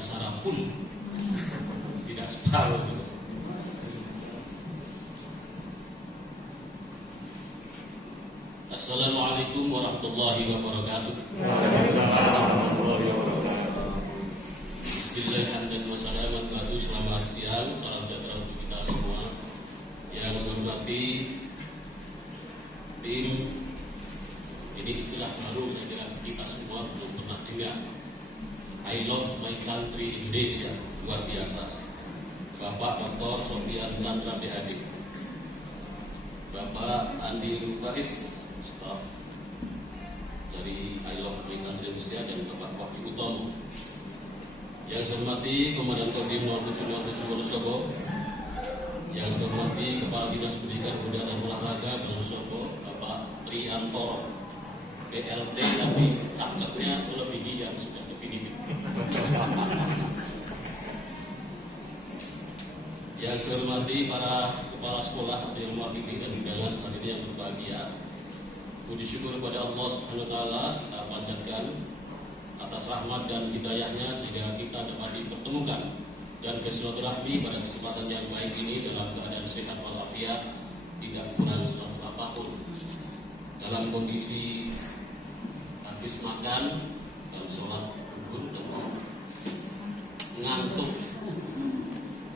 secara full, tidak separuh. Assalamualaikum warahmatullahi wabarakatuh. Bismillahirrahmanirrahim. Selamat siang, salam sejahtera untuk kita semua. Yang saya hormati tim, ini istilah baru saya kira kita semua belum pernah dengar. I love my country Indonesia, luar biasa. Bapak Dr. Sofian Chandra PhD, Bapak Andi Ruparis, staf dari I love my country Indonesia, dan Bapak Wahyu Utomo. Yang saya hormati Komandan Kodim 0707 Wonosobo, yang saya hormati Kepala Dinas Pendidikan Pemuda dan Olahraga Wonosobo, Bapak Triantoro, PLT, tapi cacatnya melebihi yang sudah definitif. Yang saya hormati para kepala sekolah yang mewakili dan undangan saat ini yang berbahagia. Puji syukur kepada Allah Subhanahu wa taala kita panjatkan atas rahmat dan hidayahnya sehingga kita dapat dipertemukan dan bersilaturahmi pada kesempatan yang baik ini dalam keadaan sehat walafiat, tidak kurang suatu apapun, dalam kondisi habis makan dan sholat zuhur tentu ngantuk.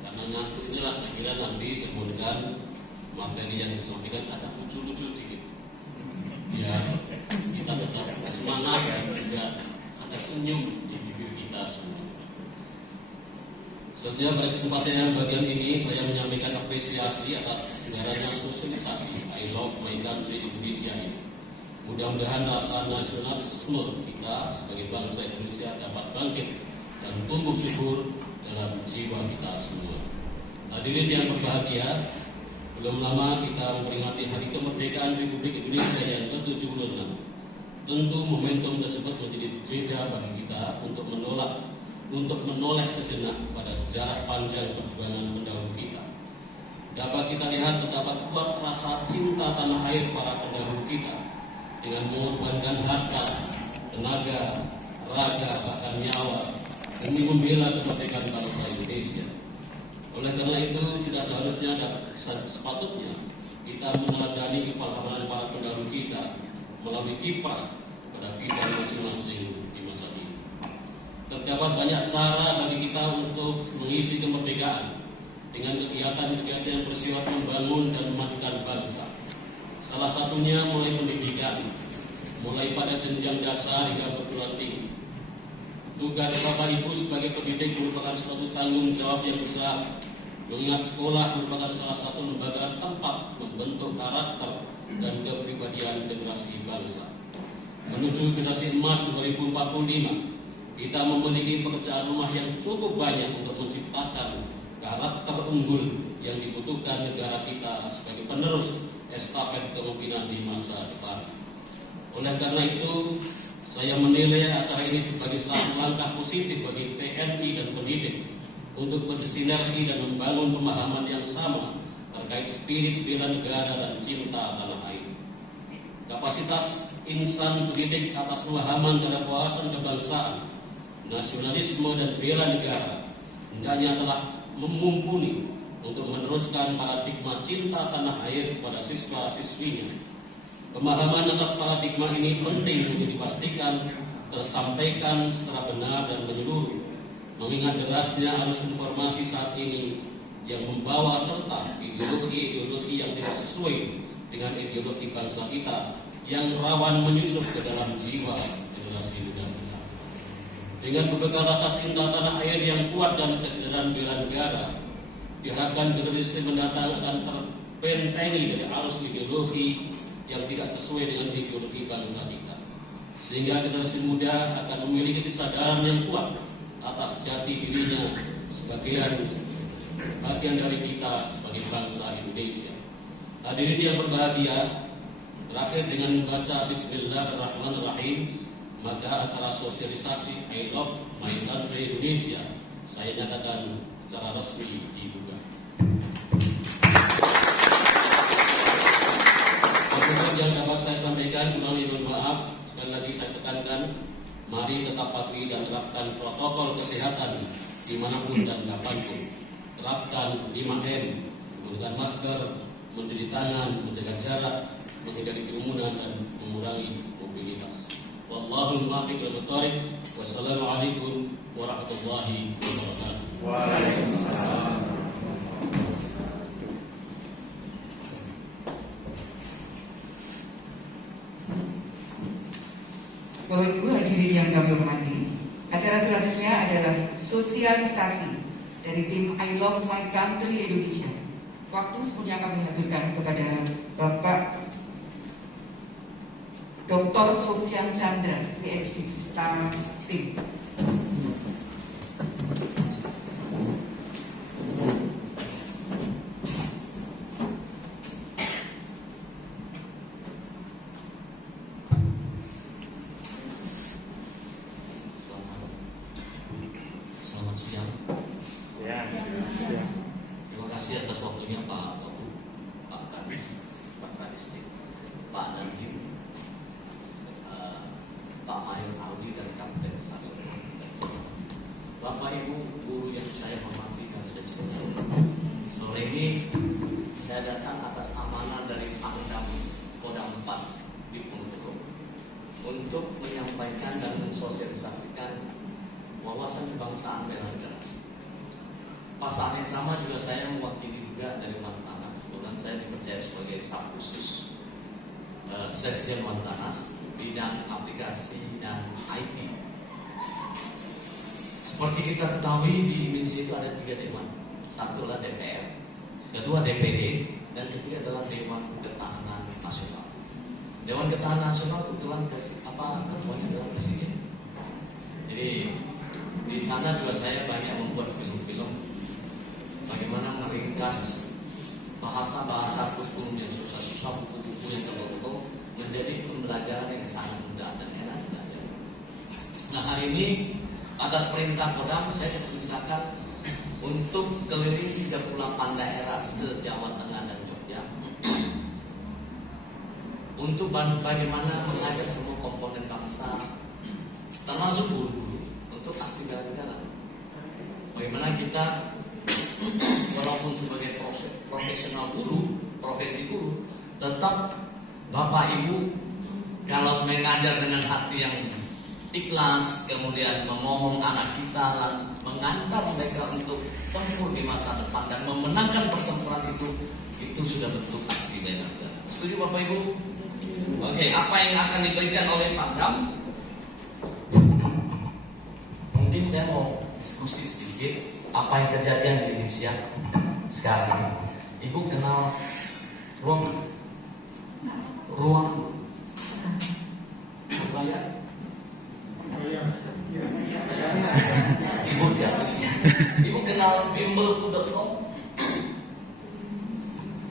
Karena ngantuk inilah saya kira nanti sebutkan materi yang disampaikan agak lucu-lucu sedikit, ya kita tetap semangat dan juga ada senyum di bibir kita semua. Selanjutnya pada kesempatan yang bagian ini saya menyampaikan apresiasi atas terselenggaranya sosialisasi I love my country Indonesia ini. Mudah-mudahan rasa nasionalisme kita sebagai bangsa Indonesia dapat bangkit dan tumbuh subur dalam jiwa kita semua. Hadirin yang berbahagia, belum lama kita memperingati Hari Kemerdekaan Republik Indonesia yang ke-76. Tentu momentum tersebut menjadi jeda bagi kita untuk menoleh sejenak pada sejarah panjang perjuangan pendahulu kita. Dapat kita lihat betapa kuat rasa cinta tanah air para pendahulu kita dengan mengorbankan harta, tenaga, raga, bahkan nyawa demi membela kemerdekaan bangsa Indonesia. Oleh karena itu, sudah seharusnya dan sepatutnya kita meneladani kepahlawanan para pendahulu kita melalui kiprah pada bidang masing-masing di masa ini. Terdapat banyak cara bagi kita untuk mengisi kemerdekaan dengan kegiatan-kegiatan yang bersifat membangun dan memajukan bangsa. Salah satunya mulai pendidikan, mulai pada jenjang dasar hingga perguruan tinggi. Tugas Bapak Ibu sebagai pendidik merupakan suatu tanggung jawab yang besar, mengingat sekolah merupakan salah satu lembaga tempat membentuk karakter dan kepribadian generasi bangsa. Menuju generasi emas 2045, kita memiliki pekerjaan rumah yang cukup banyak untuk menciptakan karakter unggul yang dibutuhkan negara kita sebagai penerus estafet kepemimpinan di masa depan. Oleh karena itu, saya menilai acara ini sebagai satu langkah positif bagi TNI dan pendidik untuk bersinergi dan membangun pemahaman yang sama terkait spirit bela negara dan cinta tanah air. Kapasitas insan pendidik atas pemahaman terhadap wawasan kebangsaan, nasionalisme dan bela negara hendaknya telah mumpuni untuk meneruskan paradigma cinta tanah air kepada siswa-siswinya. Pemahaman atas paradigma ini penting untuk dipastikan tersampaikan secara benar dan menyeluruh, mengingat derasnya arus informasi saat ini yang membawa serta ideologi-ideologi yang tidak sesuai dengan ideologi bangsa kita yang rawan menyusup ke dalam jiwa generasi muda kita. Dengan berbekal rasa cinta tanah air yang kuat dan kesadaran bela negara, diharapkan generasi mendatang akan terbentengi dari arus ideologi yang tidak sesuai dengan ideologi bangsa kita, sehingga generasi muda akan memiliki kesadaran yang kuat atas jati dirinya sebagai bagian dari kita sebagai bangsa Indonesia. Hadirin yang berbahagia, terakhir dengan membaca Bismillahirrahmanirrahim, maka acara sosialisasi I love my country Indonesia saya nyatakan secara resmi dibuka. Yang dapat saya sampaikan, ulangi mohon maaf, sekali lagi saya tekankan Mari tetap patuhi dan terapkan protokol kesehatan dimanapun dan kapanpun. Terapkan 5M, menggunakan masker, mencuci tangan, menjaga jarak, menghindari kerumunan dan mengurangi mobilitas. Wallahul muwaffiq wal thoriq. Wassalamualaikum warahmatullahi wabarakatuh. Waalaikumsalam. Bapak Ibu hadirin yang kami hormati, acara selanjutnya adalah sosialisasi dari tim I Love My Country Indonesia. Waktu semuanya kami haturkan kepada Bapak Dr. Sofyan Chandra, PhD beserta tim. Selamat siang. Ya. Terima kasih atas waktunya Pak Wagub, Pak Kadis, Pak Kadistik, Pak Dandim, Pak Mayor Alwi dan Kapten Satu. Bapak Ibu guru yang saya hormati dan saya cintai. Sore ini saya datang atas amanah dari Pangdam Kodam 4 di Ponorogo untuk menyampaikan dan mensosialisasikan wawasan kebangsaan bela negara. Pas saat yang sama juga saya mewakili juga dari Wantanas. Kemudian saya dipercaya sebagai staf khusus Sesjen Wantanas bidang aplikasi dan IT. Seperti kita ketahui di Indonesia itu ada 3 dewan. Satu adalah DPR, kedua DPD, dan ketiga adalah Dewan Ketahanan Nasional. Dewan Ketahanan Nasional kebetulan ketuanya adalah presiden. Jadi di sana juga saya banyak membuat film-film bagaimana meringkas bahasa-bahasa hukum yang susah-susah, buku-buku yang tebal-tebal menjadi pembelajaran yang sangat mudah dan enak belajar. Nah, hari ini atas perintah Kodam saya diperintahkan untuk keliling 38 daerah se-Jawa Tengah dan Jogja untuk bagaimana mengajak semua komponen bangsa termasuk guru-guru untuk aksi bela negara. Bagaimana kita walaupun sebagai profesional guru, profesi guru, tetap Bapak Ibu kalau mengajar dengan hati yang ikhlas, kemudian memohon anak kita mengantar mereka untuk tempur di masa depan dan memenangkan pertempuran itu sudah bentuk aksi bela negara. Setuju Bapak Ibu? Oke, apa yang akan diberikan oleh Pangdam? Mungkin saya mau diskusi sedikit apa yang kejadian di Indonesia sekarang. Ibu kenal ruang apa ya? Ibu ya. Ibu kenal bimbel.com?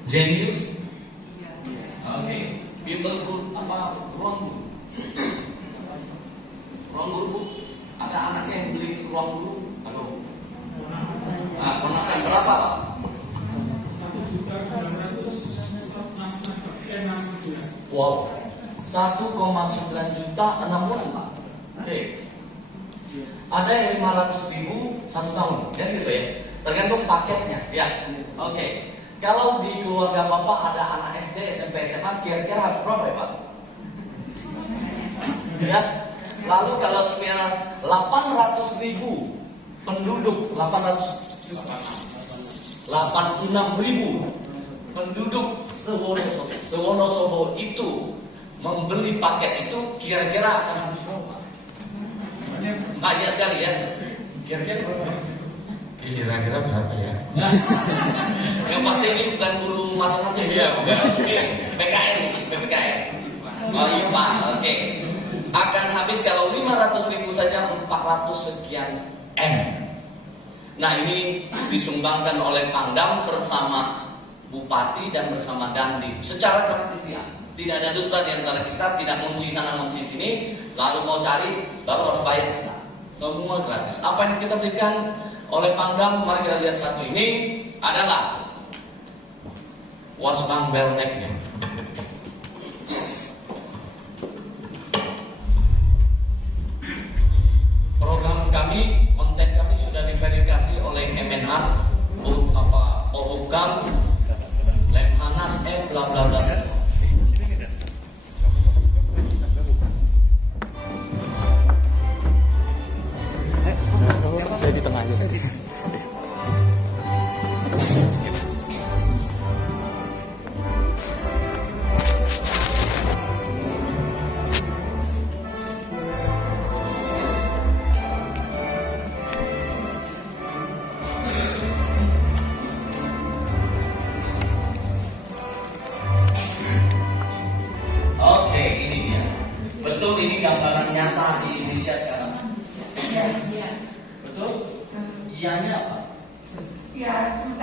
Genius? Oke. Bimbel apa? Ruang guru. Ruang guru. Ada anaknya yang beli ruang guru? Halo. Nah, ponakan berapa Pak? 1.900.000. Wow. 1,9 juta 6 bulan Pak. Oke. Ada yang 500.000 1 tahun, kan gitu ya? Tergantung paketnya, ya. Oke. Kalau di keluarga Bapak ada anak SD, SMP, SMA, kira-kira harus berapa ya Pak? Ya. Lalu kalau sekian 800.000 penduduk, 86.000 penduduk Sewonosobo itu membeli paket itu, kira-kira akan habis berapa? Banyak sekali ya. Kira-kira berapa? Kira-kira berapa ya? Yang pasti ini bukan guru matematika. Iya, bukan. PKN. Oh, IPA. Oke. Akan habis kalau 500.000 saja 400 sekian M. Nah, ini disumbangkan oleh Pangdam bersama Bupati dan bersama Dandim secara gratis ya. Tidak ada dusta di antara kita, tidak ngunci sana ngunci sini, lalu mau cari baru harus bayar. Nah, semua gratis. Apa yang kita berikan oleh Pangdam, mari kita lihat satu ini adalah Wasbang Belteknya.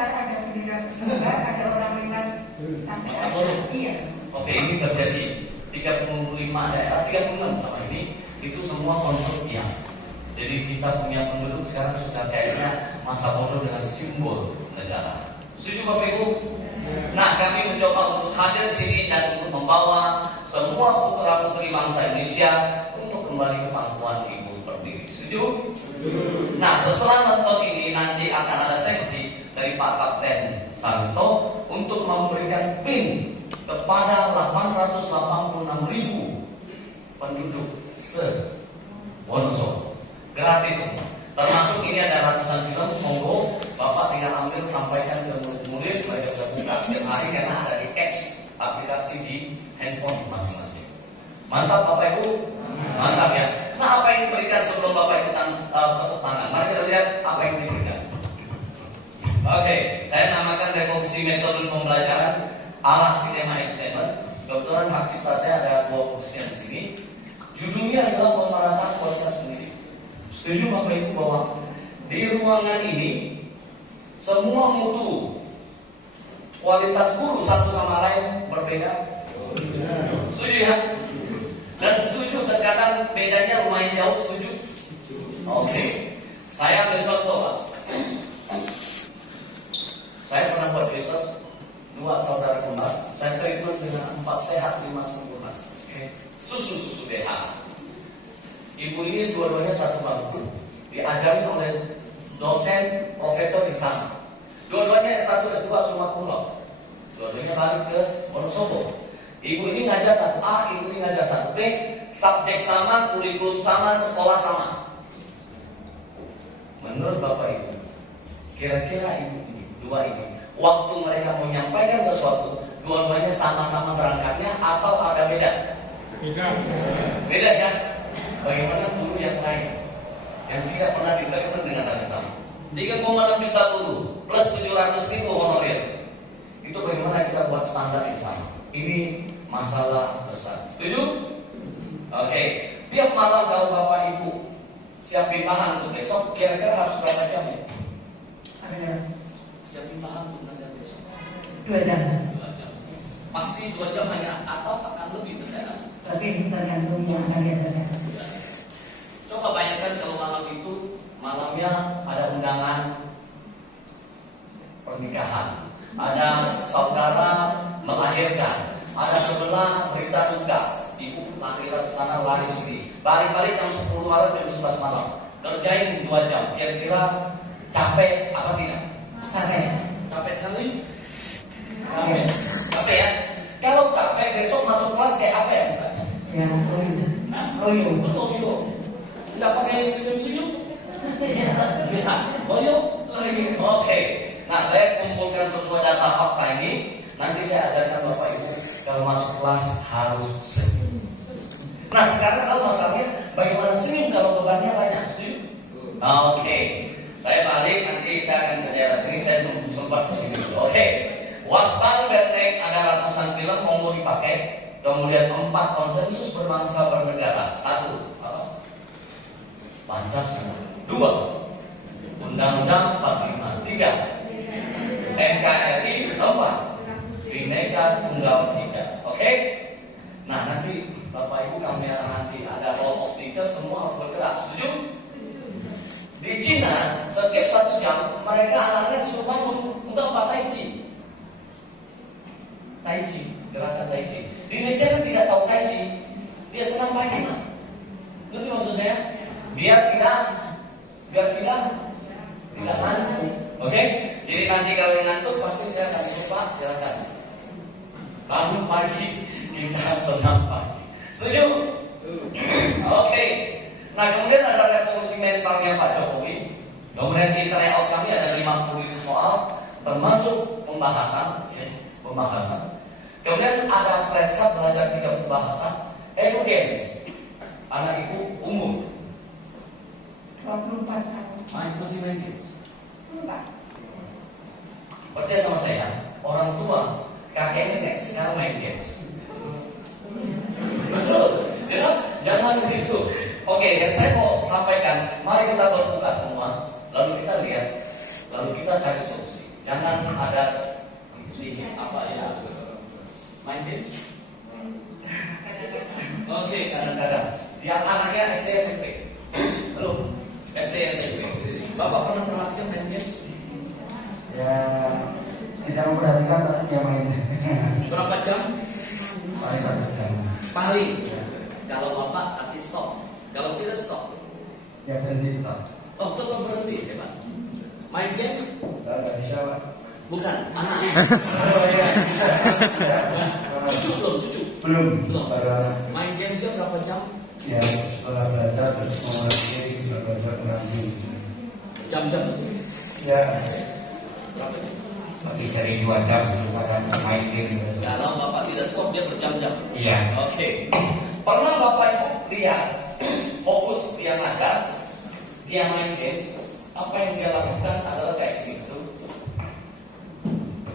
ntar ada giliran juga ada orang lewat santai Masa aja. bodoh? Iya. Oke, ini terjadi 35 daerah, 36 sama ini, itu semua konflik ya. Jadi kita punya penduduk sekarang sudah kayaknya masa bodoh dengan simbol negara. Setuju Bapak Ibu? Nah, kami mencoba untuk hadir sini dan untuk membawa semua putra-putri bangsa Indonesia untuk kembali ke pangkuan Ibu Pertiwi. Setuju? Nah, setelah nonton ini nanti akan ada sesi dari Pak Kapten Santo untuk memberikan PIN kepada 886.000 penduduk se-Wonosobo. Gratis semua. Termasuk ini ada ratusan film, monggo Bapak tinggal ambil sampaikan ke murid-murid, mereka bisa buka setiap hari karena ada di apps, aplikasi di handphone masing-masing. Mantap Bapak Ibu? Mantap ya. Nah, apa yang diberikan sebelum Bapak Ibu tepuk tangan? Mari kita lihat apa yang diberikan. Oke, saya namakan revolusi metode pembelajaran ala sinema entertainment. Kebetulan hak cipta saya ada 2 kursi di sini. Judulnya adalah pemerataan kualitas pendidikan. Setuju Bapak Ibu bahwa di ruangan ini semua mutu kualitas guru satu sama lain berbeda? Setuju ya? Dan setuju terkadang bedanya lumayan jauh, setuju? Oke. Saya ambil contoh Pak. Saya pernah buat research 2 saudara kembar, saya treatment dengan 4 sehat 5 sempurna. Susu BH. Ibu ini dua-duanya satu bangku, diajari oleh dosen profesor yang sama. Dua-duanya S1 S2 summa cum laude. Dua-duanya balik ke Wonosobo. Ibu ini ngajar 1A, ibu ini ngajar 1B, subjek sama, kurikulum sama, sekolah sama. Menurut Bapak Ibu, kira-kira ibu ini, 2 ini, waktu mereka mau menyampaikan sesuatu, dua-duanya sama-sama berangkatnya atau ada beda? Beda ya? Bagaimana guru yang lain yang tidak pernah diterima dengan hal yang sama? 3,6 juta guru plus 700.000 honorer. Itu bagaimana kita buat standar yang sama? Ini masalah besar. Setuju? Oke. Tiap malam kalau Bapak Ibu siapin bahan untuk besok, kira-kira harus berapa jam ya? Siapin bahan untuk belajar besok. 2 jam. 2 jam. Pasti 2 jam hanya atau akan lebih terkadang. Tapi tergantung yang kalian saja. Coba bayangkan kalau malam itu malamnya ada undangan pernikahan, ada saudara melahirkan, ada sebelah berita duka, ibu lahiran sana lari sini, balik-balik jam 10 malam jam 11 malam, kerjain 2 jam, kira-kira capek apa tidak? Capek sekali? Capek ya? Kalau capek besok masuk kelas kayak apa ya mukanya? Ya, Loyo. Tidak pakai senyum-senyum? Ya, loyo. Oke. Nah, saya kumpulkan semua data fakta ini. Nanti saya ajarkan Bapak Ibu kalau masuk kelas harus senyum. Nah, sekarang kalau masalahnya bagaimana senyum kalau bebannya banyak? Setuju? Oke. Saya balik nanti saya akan ke daerah sini. Saya sempat ke sini. Oke. Waspada Batnek ada ratusan film monggo dipakai. Kemudian 4 konsensus berbangsa bernegara. 1 Pancasila. 2 Undang-Undang 45. 3 NKRI. 4 Bhinneka Tunggal Ika. Oke? Nah, nanti Bapak Ibu kamera nanti ada role of teacher, semua harus bergerak. Setuju? Di Cina setiap 1 jam mereka anak-anaknya suruh bangun untuk apa? Tai Chi, gerakan Tai Chi. Di Indonesia kan tidak tahu Tai Chi, dia senang main gimana? Ngerti maksud saya? Biar tidak ngantuk. Oke? Jadi nanti kalau ngantuk pasti saya akan suruh Pak, silakan bangun pagi, kita senam pagi. Setuju? Oke. Nah, kemudian ada revolusi mentalnya Pak Jokowi. Kemudian di tryout kami ada 50.000 soal, termasuk pembahasan. Kemudian ada flash card belajar 3 bahasa. Edu games. Anak ibu umur 24 tahun. masih main games. 24. Percaya sama saya, orang tua kakek nenek sekarang main games. Betul, ya? Jangan begitu. Oke, yang saya mau sampaikan, mari kita berbuka semua, lalu kita lihat, lalu kita cari solusi. Jangan ada di apa ya, main games. Oke, kadang-kadang. Yang anaknya SD SMP, belum SD SMP. Bapak pernah perhatikan main games? Ya, tidak memperhatikan tapi dia main. Berapa jam? Paling 1 jam. Paling. Kalau bapak kasih stop, kalau tidak stop, Ya berhenti stop. oh tetap berhenti, hebat. Main games? Tidak bisa Pak. Bukan, anak. Oh iya. Cucu belum, cucu. Belum. Belum. Para Main gamesnya berapa jam? ya setelah belajar terus mengerti belajar mengaji. Jam-jam. Ya. Berapa jam? Lebih dari 2 jam kadang main game. Kalau bapak tidak stop dia berjam-jam. Iya. Oke. Pernah bapak ibu lihat fokus dia ngajar, dia main games, apa yang dia lakukan adalah kayak gitu.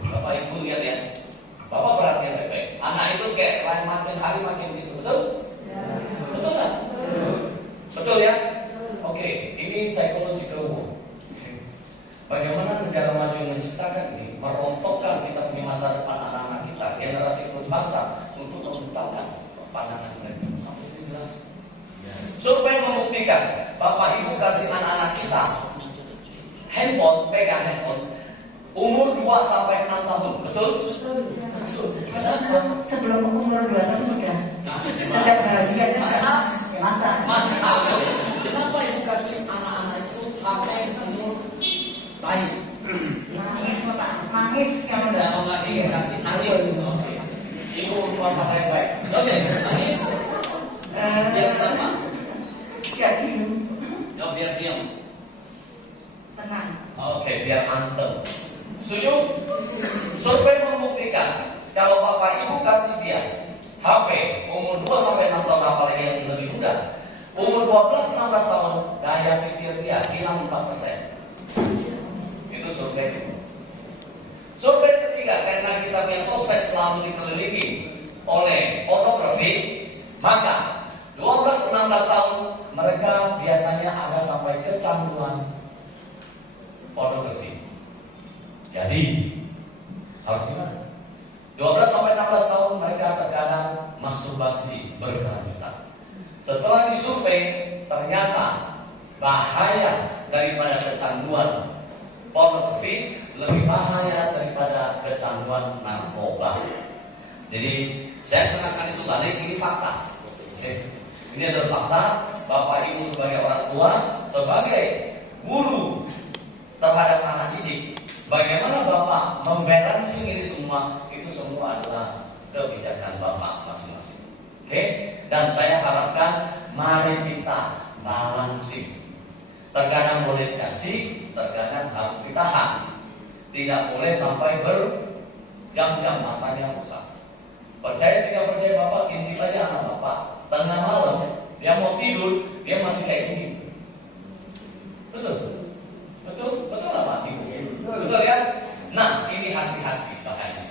Bapak ibu lihat ya, bapak perhatian baik-baik. Anak itu kayak makin hari makin gitu, betul? Betul nggak? Betul ya? Oke, ini psychological war. Bagaimana negara maju yang menciptakan ini merontokkan kita punya masa depan anak-anak kita, generasi terus bangsa untuk membutakan pandangan mereka. Sampai sini jelas. Survei membuktikan, bapak ibu kasih anak-anak kita handphone, pegang handphone, umur 2 sampai 6 tahun, betul? Betul. Kenapa? Sebelum umur 2 tahun sudah. Nah, Sejak bahagia sudah. Mantap. mantap. Kenapa ibu kasih anak-anak itu HP umur bayi? Nangis Pak. Nangis yang udah. Kalau nggak dikasih nangis, oke. Ibu rumah apa yang baik? Oke, nangis. Biar kenapa? Ya diem. Ya biar diam. Tenang. Oke, biar antem. Setuju? Survei membuktikan kalau bapak ibu kasih dia HP umur 2 sampai 6 tahun, apalagi yang lebih muda, umur 12-16 tahun, daya pikir dia hilang 4%. Itu survei. Survei ketiga, karena kita punya sosmed selalu dikelilingi oleh pornografi, maka 12-16 tahun mereka biasanya ada sampai kecanduan pornografi. Jadi harus gimana? 12 sampai 16 tahun mereka terkadang masturbasi berkelanjutan. Setelah disurvei, ternyata bahaya daripada kecanduan pornografi lebih bahaya daripada kecanduan narkoba. Jadi saya serahkan itu balik, ini fakta. Oke. Ini adalah fakta. Bapak ibu sebagai orang tua, sebagai guru terhadap anak didik, bagaimana bapak membalansi ini semua, itu semua adalah kebijakan bapak masing-masing. Oke? Dan saya harapkan mari kita balansi. Terkadang boleh dikasih, terkadang harus ditahan. Tidak boleh sampai berjam-jam matanya rusak. Percaya tidak percaya bapak, intip aja anak bapak. Tengah malam, dia mau tidur, dia masih kayak gini. Betul? Betul? Betul nggak Pak Ibu? Betul ya? Nah, ini hati-hati bahaya.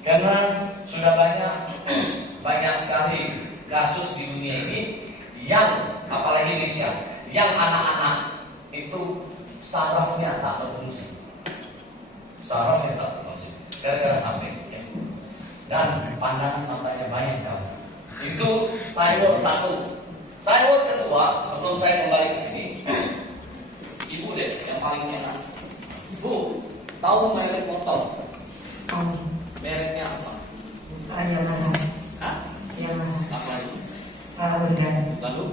Karena sudah banyak sekali kasus di dunia ini yang, apalagi Indonesia, yang anak-anak itu sarafnya tak berfungsi. Sarafnya tak berfungsi gara-gara HP ya. Dan pandangan matanya banyak kamu. Itu cyber 1. Cyber kedua, sebelum saya kembali ke sini, Ibu deh yang paling enak. Bu, tahu merek motor? Oh. Mereknya apa? Yang mana? Hah? Yang mana? Apa itu? Udah. Lalu?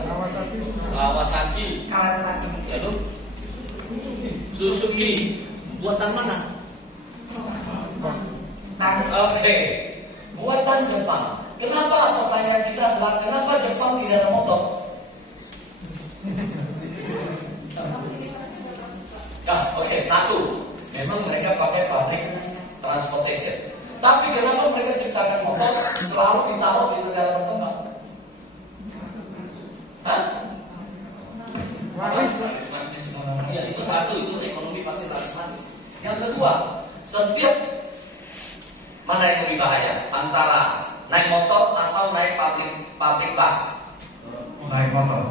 Kawasaki. Kawasaki. Kawasaki. Lalu? Suzuki. Buatan mana? Oke. Buatan Jepang. Kenapa pertanyaan kita adalah kenapa Jepang tidak ada motor? Ya, oke, 1. Memang mereka pakai public transportation. Tapi kenapa mereka ciptakan motor selalu ditaruh di negara berkembang? Hah? Ya, itu 1, itu ekonomi pasti laris-laris. Yang kedua, setiap mana yang lebih bahaya? Antara naik motor atau naik public bus? Naik motor.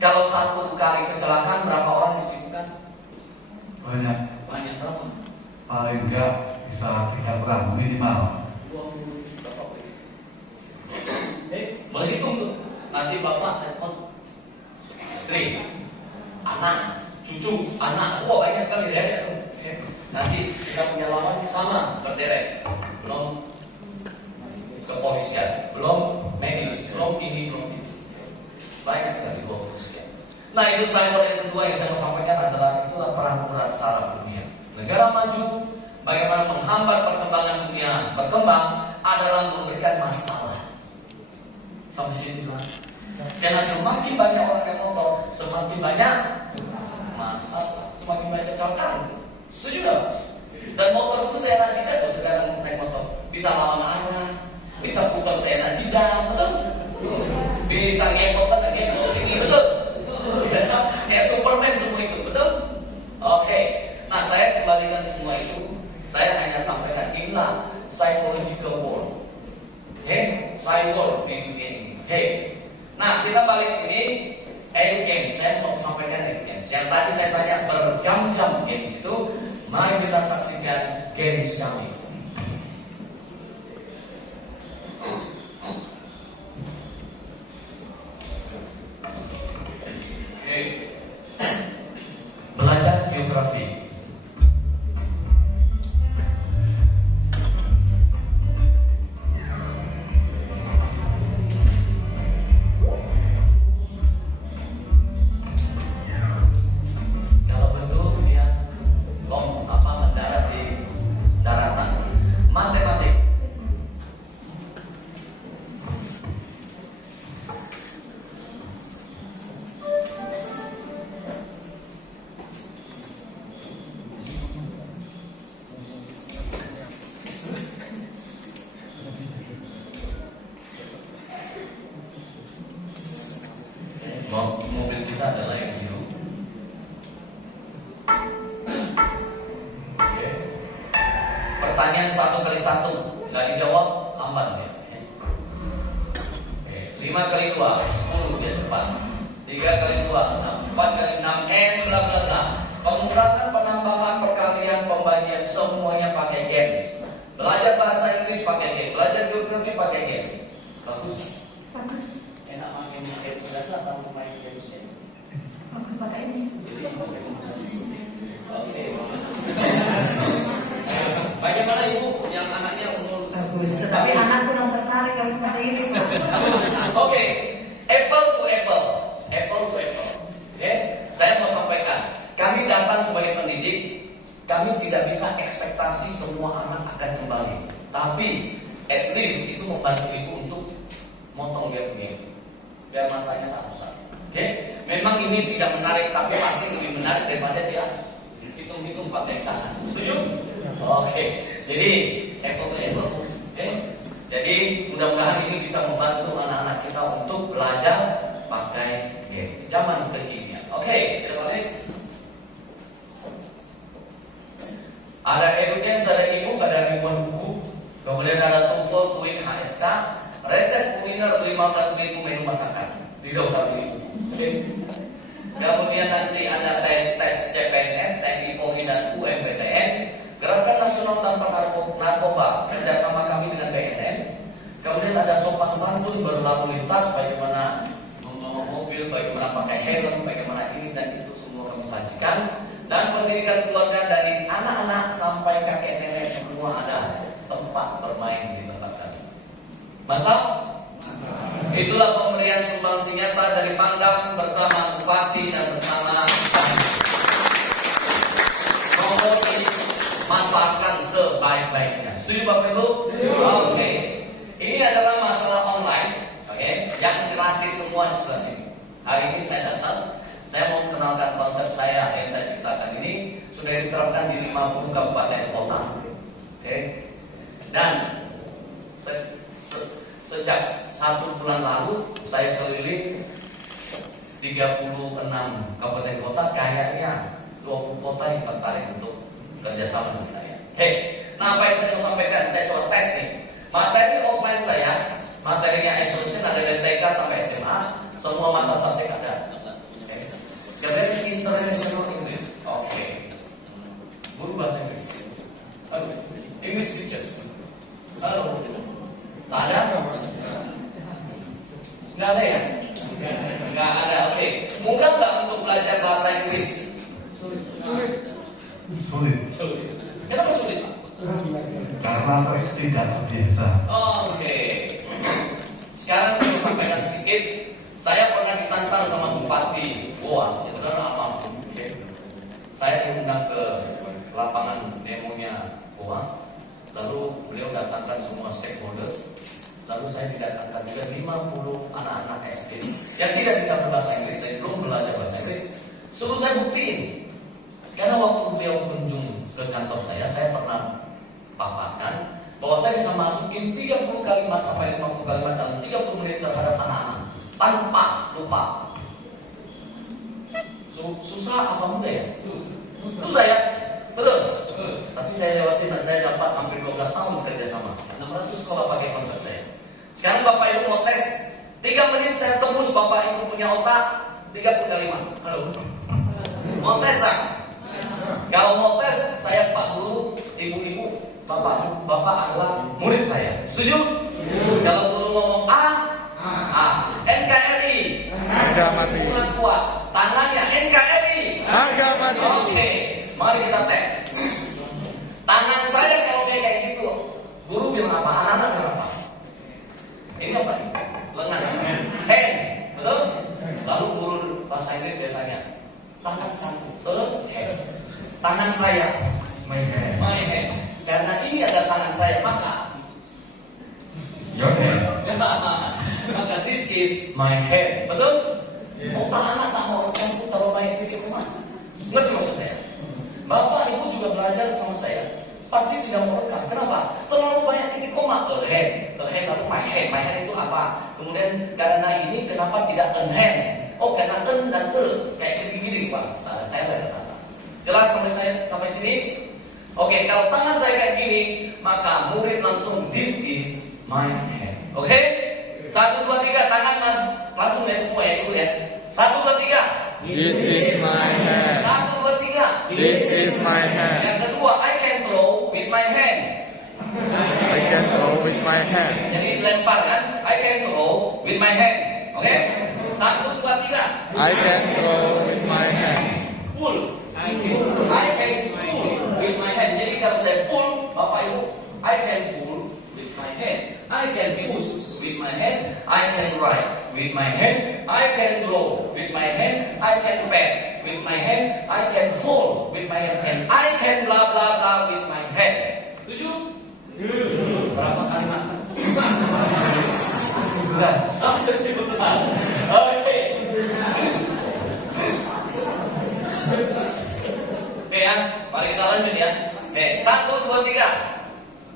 Kalau 1 kali kecelakaan berapa orang disibukkan? Banyak. Banyak berapa? Paling enggak bisa 3 gram minimal. 20 berapa? Boleh hitung tuh. Nanti bapak telepon istri, anak, cucu, anak. Wah, banyak sekali ya. Nanti kita punya lawan sama berderet. Belum kepolisian, belum medis, belum ini, belum itu. Banyak sekali 20 sekian. Nah, itu cyber yang kedua yang saya mau sampaikan adalah itulah perang berat secara dunia. Negara maju bagaimana menghambat perkembangan dunia berkembang adalah memberikan masalah. Sampai sini Tuhan. Karena semakin banyak orang yang motor, semakin banyak masalah, semakin banyak kecelakaan. Setuju nggak? Dan motor itu saya rajin tuh sekarang naik motor. Bisa lawan arah, bisa putar saya jidat, betul? Bisa ngepot sana, ngepot sini, betul? Kayak Superman semua itu, betul? Oke. Nah, saya kembalikan semua itu. Saya hanya sampaikan inilah psychological war. Cyber di dunia ini. Nah, kita balik sini. Edu Games, saya mau sampaikan Edu Games. Yang tadi saya tanya berjam-jam games itu, mari kita saksikan games kami. Belajar geografi. Kalau bentuk dia mendarat di daratan. Matematik. Mobil kita adalah yang biru. Oke. Pertanyaan 1x1 nggak dijawab lambat ya. 5 kali 2 10 dia cepat. 3 kali 2 6, 4 kali 6 n bla bla bla. Pengurangan, penambahan, perkalian, pembagian semuanya pakai games. Belajar bahasa Inggris pakai games. Belajar geografi pakai games. Bagus. Bagus. Enak main games biasa atau main gamesnya? Bagus pakai ini. Oke. Bagaimana ibu yang anaknya umur? Bagus. Tetapi anak kurang tertarik kalau seperti ini. Oke. Apple to apple. Apple to apple. Oke. Saya mau sampaikan. Kami datang sebagai pendidik. Kami tidak bisa ekspektasi semua anak akan kembali. Tapi at least itu membantu ibu untuk motong dia punya ibu. Biar matanya tak rusak. Oke. Memang ini tidak menarik, tapi pasti lebih menarik daripada dia hitung-hitung pakai tangan. Setuju? Oke. Jadi apple to apple. Oke. Jadi mudah-mudahan ini bisa membantu anak-anak kita untuk belajar pakai games zaman kekinian. Oke, kita balik. Ada evidence, ada ebook, ada ribuan buku. Kemudian ada TOEFL, TOEIC, HSK. Resep kuliner 15.000 menu masakan. Tidak usah beli buku. Oke. Kemudian nanti ada tes CPNS, TNI, Polri, dan UMPTN. Gerakan Nasional Tanpa Narkoba, kerjasama kami dengan BNN. Kemudian ada sopan santun berlalu lintas, bagaimana membawa mobil, bagaimana pakai helm, bagaimana ini dan itu semua kami sajikan. Dan pendidikan keluarga dari anak-anak sampai kakek nenek semua ada tempat bermain di tempat kami. Mantap? Itulah pemberian sumbangsi nyata dari Pangdam bersama Bupati dan bersama kami. Nomor ini manfaatkan sebaik-baiknya. Setuju Bapak Ibu? Oke. Ini adalah masalah online, oke, yang gratis semua di sebelah sini. Hari ini saya datang, saya mau kenalkan konsep saya yang saya ciptakan ini sudah diterapkan di 50 kabupaten kota, oke. Dan sejak 1 bulan lalu saya keliling 36 kabupaten kota, kayaknya 20 kota yang tertarik untuk kerjasama dengan saya. Nah apa yang saya mau sampaikan? Saya coba tes nih. Materi offline saya, materinya isolation ada dari TK sampai SMA, semua mata subjek ada. Kemudian international English, oke. Halo. Tak ada? Nggak ada ya? Nggak ada. Oke. Mudah nggak untuk belajar bahasa Inggris? Sulit. Kenapa sulit? Karena tidak terbiasa. Oke. Sekarang saya mau sampaikan sedikit. Saya pernah ditantang sama Bupati Goa, benar apa? Saya diundang ke lapangan demonya Goa. Lalu beliau datangkan semua stakeholders. Lalu saya didatangkan juga 50 anak-anak SD yang tidak bisa berbahasa Inggris, saya belum belajar bahasa Inggris. Suruh saya buktiin. Karena waktu beliau kunjung ke kantor saya pernah paparkan bahwa saya bisa masukin 30 kalimat sampai 50 kalimat dalam 30 menit terhadap anak-anak tanpa lupa. Susah apa mudah ya? Susah ya? Betul? Tapi saya lewatin dan saya dapat hampir 12 tahun bekerja sama 600 sekolah pakai konsep saya. Sekarang Bapak Ibu mau tes 3 menit saya tembus Bapak Ibu punya otak 30 kalimat. Halo? Mau tes tak? Kalau mau tes saya Pak Guru, Ibu-ibu, Bapak adalah murid saya. Setuju? Kalau guru ngomong A, NKRI, Harga mati. bukan kuat. Tangannya NKRI. Harga mati. Oke, mari kita tes. Tangan saya kalau kayak gitu, guru bilang apa? Anak-anak bilang apa? Ini apa? Lengan. Hand, betul? Lalu guru bahasa Inggris biasanya tangan satu, hand. Tangan saya, My hand. my hand. Karena ini ada tangan saya, maka Your hand. maka this is my head. Betul? Otak anak tak mau campur terlalu banyak pikir rumah. Ngerti maksud saya? Bapak Ibu juga belajar sama saya. Pasti tidak mau rekam. Kenapa? Terlalu banyak titik koma. A hand lalu my hand. My hand itu apa? Kemudian karena ini kenapa tidak an hand? Oh karena en dan kayak gini Pak. Ada kata. Jelas sampai sini? Oke, kalau tangan saya kayak gini, maka murid langsung this is my hand. Oke? 1, 2, 3, tangan langsung ya semua ya ikut ya. 1, 2, 3. This is my hand. 1, 2, 3. This is my hand. Yang kedua, I can throw with my hand. I can throw with my hand. Jadi lempar kan? I can throw with my hand. Oke? 1, 2, 3. I can throw with my hand. Pull. I can pull with my hand. Jadi kalau saya pull, Bapak Ibu, I can pull with my hand. I can push with my hand. I can write with my hand. I can draw with my hand. I can pat with my hand. I can hold with my hand. And I can blah blah blah with my hand. Setuju? Berapa kalimat? 17. Oke. Oke ya, mari kita lanjut ya. Oke, 1, 2,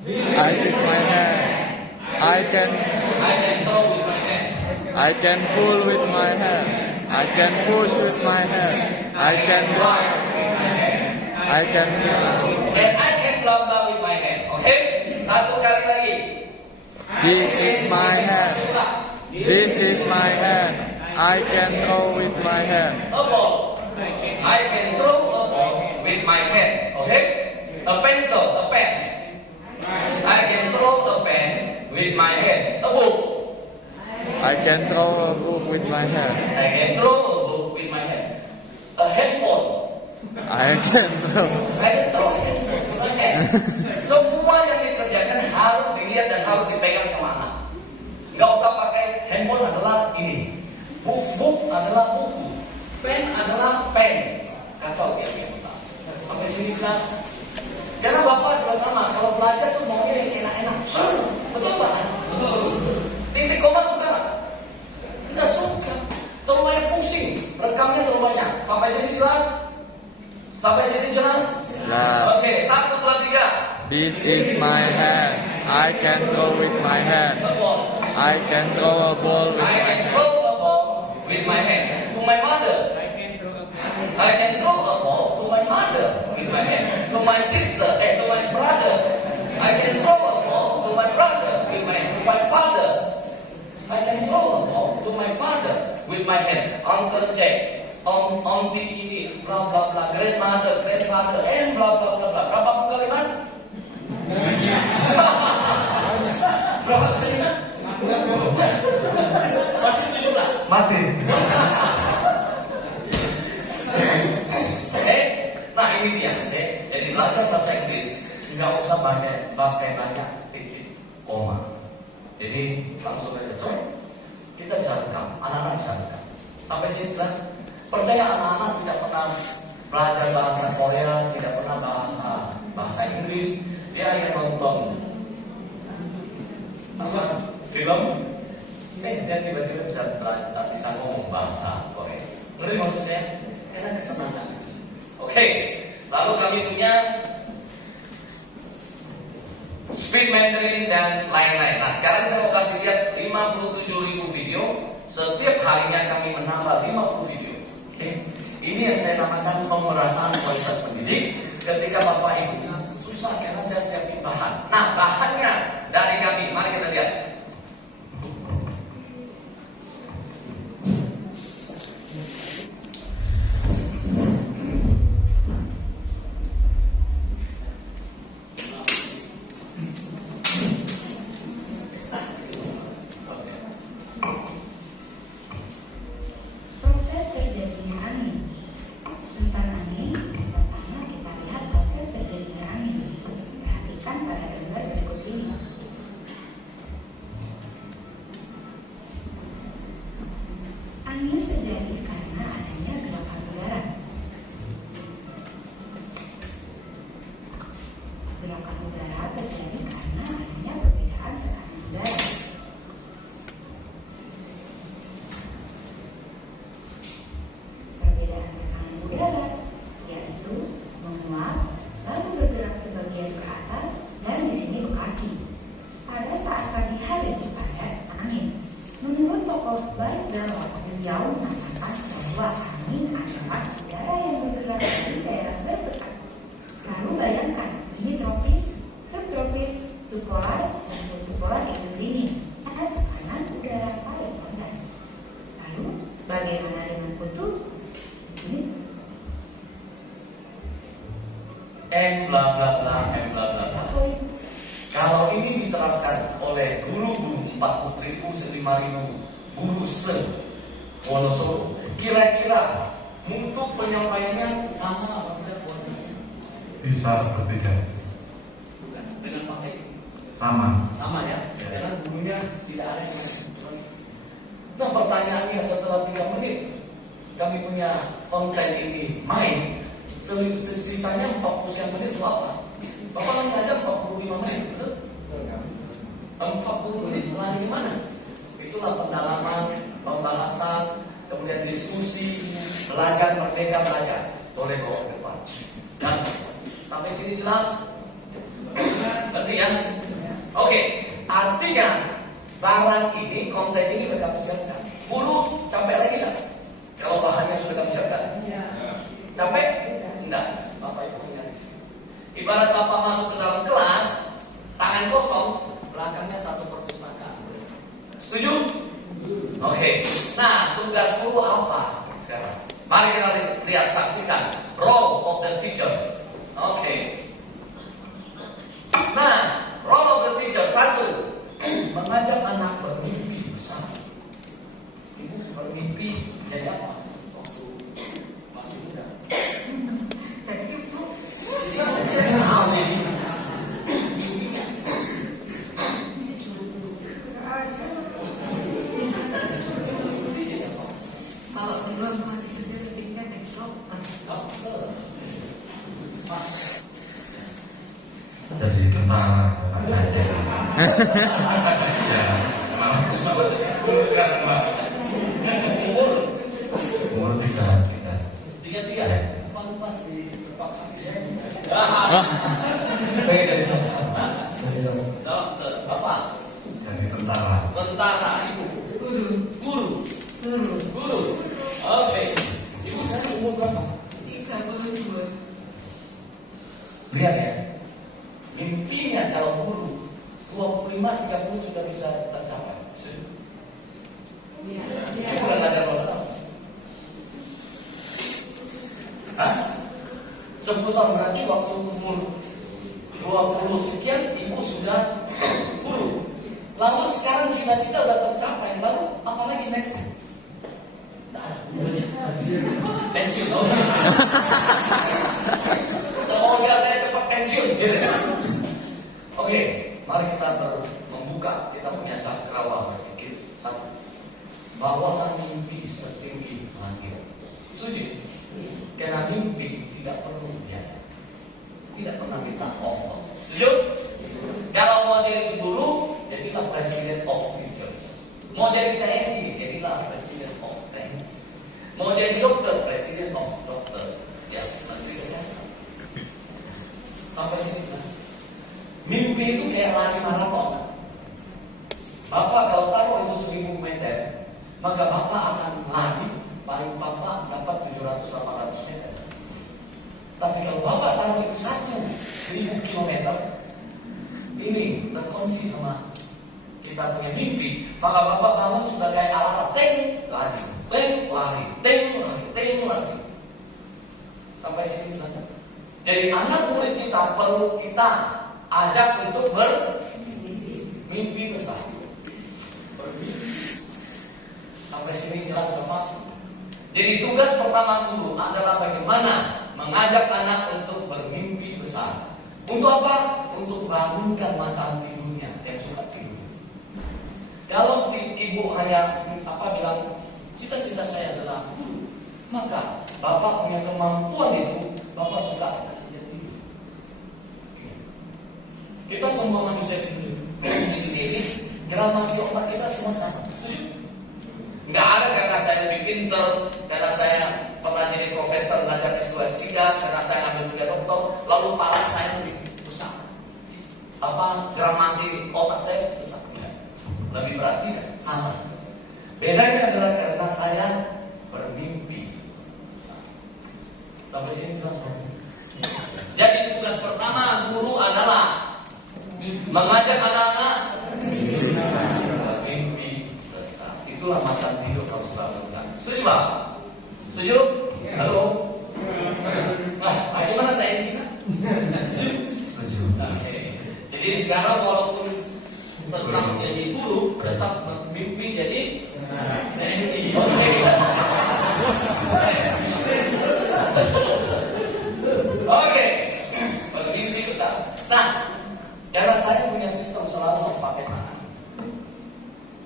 3. I is my hand. I can throw with my hand. I can pull with my hand. I can push with my hand. I can write with my hand. I can And I can blah blah with my hand. Oke? Satu kali lagi. This is my hand. This is my hand. I can throw with my hand. A ball. I can throw a ball with my hand. Okay? A pencil, a pen. I can throw a pen with my hand. A book. I can throw a book with my hand. I can throw a book with my hand. A headphone. I can throw. I can throw a headphone with my hand. Semua yang dikerjakan harus dilihat dan harus dipegang sama anak. Gak usah pakai handphone adalah ini. Book adalah buku. Pen adalah pen. Kacau dia punya. Sampai sini kelas. Karena Bapak juga sama. Kalau belajar tuh maunya yang enak-enak. Betul Pak? Betul. Titik koma suka nggak? Nggak suka. Terlalu banyak pusing. Rekamnya terlalu banyak. Sampai sini jelas? Sampai sini jelas? Jelas. Oke, 1, 2, 3. This is my hand. I can throw with my hand. A ball. I can throw a ball with I my can hand. throw a ball with my hand to my mother. I can throw a ball to my mother with my hand. To my sister, to my brother. I can throw a ball to my brother with my hand. To my father. I can throw a ball to my father with my hand. Uncle Jack, auntie ini, blah blah blah, grandmother, grandfather, and blah blah blah blah. Berapa kalimat? Berapa kalinya? Masih 17. Masih. Nah ini dia, jadi belajar bahasa Inggris nggak usah pakai banyak titik koma. Jadi langsung aja coy. Kita bisa rekam, anak-anak bisa rekam. Sampai sini jelas. Percaya anak-anak tidak pernah belajar bahasa Korea, tidak pernah bahasa Inggris, dia hanya nonton film, dan tiba-tiba bisa ngomong bahasa Korea. Ngerti maksudnya? Karena kesenangan. Oke, lalu kami punya speed mentoring dan lain-lain. Nah, sekarang saya mau kasih lihat 57.000 video. Setiap harinya kami menambah 50 video. Oke, ini yang saya namakan pemerataan kualitas pendidik. Ketika Bapak Ibu susah karena saya siapin bahan. Nah, bahannya dari kami, mari kita lihat. Proses terjadinya angin. Tentang angin, pertama kita lihat proses terjadinya angin. Perhatikan pada gambar berikut ini. Angin terjadi karena adanya gerakan udara. Gerakan udara terjadi karena adanya perbedaan tekanan udara. Perbedaan tekanan udara yaitu menguap lalu bergerak sebagian ke atas dan di sini lokasi. Pada saat pagi hari padat angin. Menurut tokoh baik dalam waktu jauh mengatakan bahwa angin adalah udara yang bergerak dari daerah berdekat. Lalu bayangkan ini tropis, subtropis, subpolar, dan subpolar itu dingin. Ada tekanan udara paling rendah. Lalu bagaimana dengan kutub? Ini M bla bla bla, M bla bla bla. Kalau ini diterapkan oleh guru-guru 40.000, 5.000 guru se-Wonosobo, kira-kira untuk penyampaiannya sama apa tidak kualitasnya? Bisa berbeda. Bukan, dengan pakai Sama ya, karena gurunya tidak ada yang Nah pertanyaannya setelah 3 menit kami punya konten ini main, sisanya 40 menit itu apa? Bapak kan belajar 45 menit, betul? 40 menit lari di mana? Itulah pendalaman, pembahasan, kemudian diskusi, belajar, merdeka belajar. Boleh bawa ke depan. Dan sampai sini jelas? Berarti ya? Oke, artinya barang ini, konten ini sudah kami siapkan. Guru capek lagi nggak? Kalau bahannya sudah kami siapkan? Capek? Enggak. Bapak Ibu ingat. Ibarat Bapak masuk ke dalam kelas, tangan kosong, belakangnya satu perpustakaan. Setuju? Oke. Nah, tugas guru apa sekarang? Mari kita lihat, saksikan role of the teachers. Oke. Nah, role of the teacher 1, mengajak anak bermimpi besar. Ibu bermimpi jadi apa? Waktu masih muda. kalau belum masih bisa lebihnya teknologi. jadi tentara saja. Umur tidak. Tiga. Pas di cepak hati saya. Bapak. Jadi tentara. Tentara, ibu. Guru. Oke. Ibu saya umur berapa? 32. Lihat ya. Mimpinya kalau guru 25-30 sudah bisa tercapai. Ibu udah belajar berapa tahun? Hah? 10 tahun berarti waktu umur 20 sekian ibu sudah guru. Lalu sekarang cita-cita udah tercapai, lalu apalagi next? Nggak ada. Pensiun. Semoga saya cepat pensiun. Gitu. Oke, mari kita membuka kita punya cakrawala berpikir. Satu, bawalah mimpi setinggi langit. Setuju? Karena mimpi tidak perlu biaya, tidak pernah minta ongkos. Setuju? Kalau mau jadi guru, jadilah presiden of teachers. Mau jadi TNI, jadilah presiden of TNI. Mau jadi dokter, presiden of dokter. Ya, menteri kesehatan. Sampai sini kan? Mimpi itu kayak lari maraton. Bapak kalau taruh itu 1000 meter, maka Bapak akan lari paling Bapak dapat 700-800 meter. Tapi kalau Bapak taruh itu 1000 kilometer, ini terkunci sama kita punya mimpi, maka Bapak bangun sudah kayak alat teng lari, teng lari. Sampai sini saja. Jadi anak murid kita perlu kita ajak untuk bermimpi besar. Sampai sini jelas Bapak. Jadi tugas pertama guru adalah bagaimana mengajak anak untuk bermimpi besar. Untuk apa? Untuk bangunkan macam tidurnya yang suka tidur. Kalau ibu hanya bilang cita-cita saya adalah guru, maka Bapak punya kemampuan itu, Bapak suka kasih dia tidur. Kita semua manusia di dunia ini, gramasi otak kita semua sama. Setuju? Nggak ada karena saya lebih pintar, karena saya pernah jadi profesor belajar S2 S3, karena saya ambil kuliah doktor, lalu kepala saya lebih besar. Gramasi otak saya besar? Lebih berat tidak? Sama. Bedanya adalah karena saya bermimpi besar. Sampai sini jelas. Jadi tugas pertama guru adalah mengajak anak-anak bermimpi besar. Itulah macam tidur kalau sudah lakukan. Setuju Pak? Setuju? Halo? Nah, gimana tanya kita? Setuju? Oke. Jadi sekarang walaupun tetap jadi guru, tetap mimpi jadi TNI. Oke, bermimpi besar. Nah, karena saya punya sistem selalu harus pakai tangan.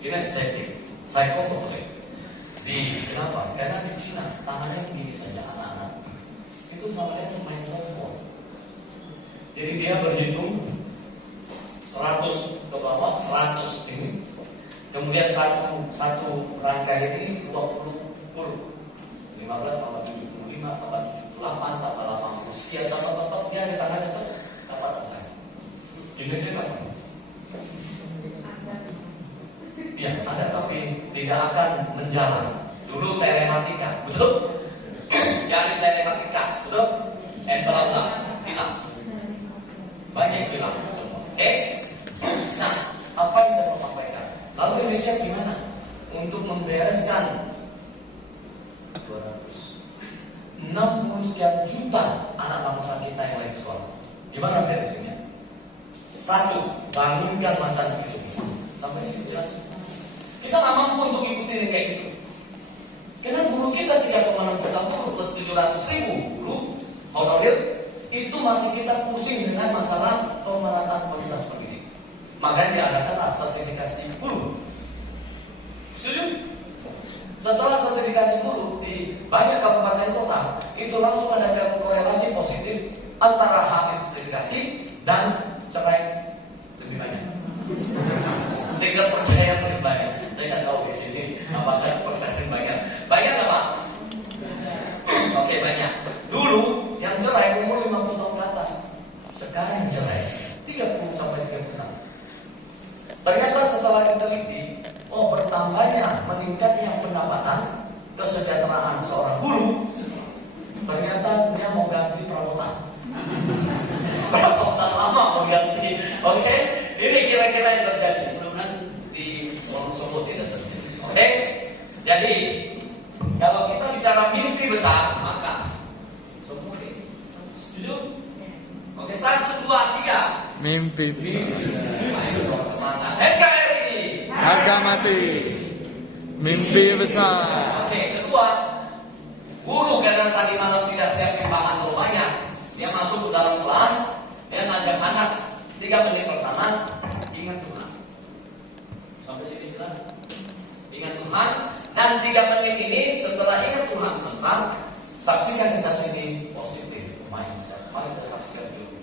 Kinesthetic, psychomotor. Kenapa? Karena di Cina tangannya begini saja anak-anak. Itu sama dia main cellphone. Jadi dia berhitung 100 ke bawah, 100 ini. Kemudian satu rangkaian ini 20 huruf. 15 tambah 75 tambah 78 tambah 80 sekian tambah dia di tangannya itu dapat angka. Ini siapa? Ya, ada tapi tidak akan menjalan. Dulu telematika, betul? Jadi telematika, betul? Envelope hilang. Banyak hilang semua. Oke? Nah, apa yang saya mau sampaikan? Lalu Indonesia gimana? Untuk membereskan 260 sekian juta anak bangsa kita yang lagi sekolah. Gimana beresnya? Satu, bangunkan macam hidup. Sampai situ jelas. Kita nggak mampu untuk ikutin kayak gitu. Karena guru kita 3,6 juta guru plus 700.000 guru honorer itu masih kita pusing dengan masalah pemerataan kualitas pendidikan. Makanya diadakanlah sertifikasi guru. Setuju? Setelah sertifikasi guru di banyak kabupaten kota, itu langsung ada korelasi positif antara habis sertifikasi dan cerai lebih banyak. Tingkat percaya lebih banyak. Saya nggak tahu di sini apakah percaya lebih banyak. Banyak nggak Pak? Oke, banyak. Dulu yang cerai umur 50 tahun ke atas. Sekarang yang cerai 30 sampai 36. Ternyata setelah diteliti, bertambahnya meningkatnya pendapatan kesejahteraan seorang guru. Ternyata dia mau ganti perabotan. Perabotan lama mau ganti. Oke, ini kira-kira yang terjadi. Mudah-mudahan di Wonosobo tidak terjadi. Oke, jadi kalau kita bicara mimpi besar, maka semua setuju? Oke, 1, 2, 3. Mimpi besar. Ayo semangat. NKRI. harga mati, mimpi besar. Oke, kedua, guru karena tadi malam tidak siapin bahan terlalu banyak, dia masuk ke dalam kelas, dia ngajak anak 3 menit pertama, ingat Tuhan. Sampai sini jelas? Ingat Tuhan, dan 3 menit ini setelah ingat Tuhan sebentar, saksikan yang satu ini positif mindset. Mari kita saksikan dulu.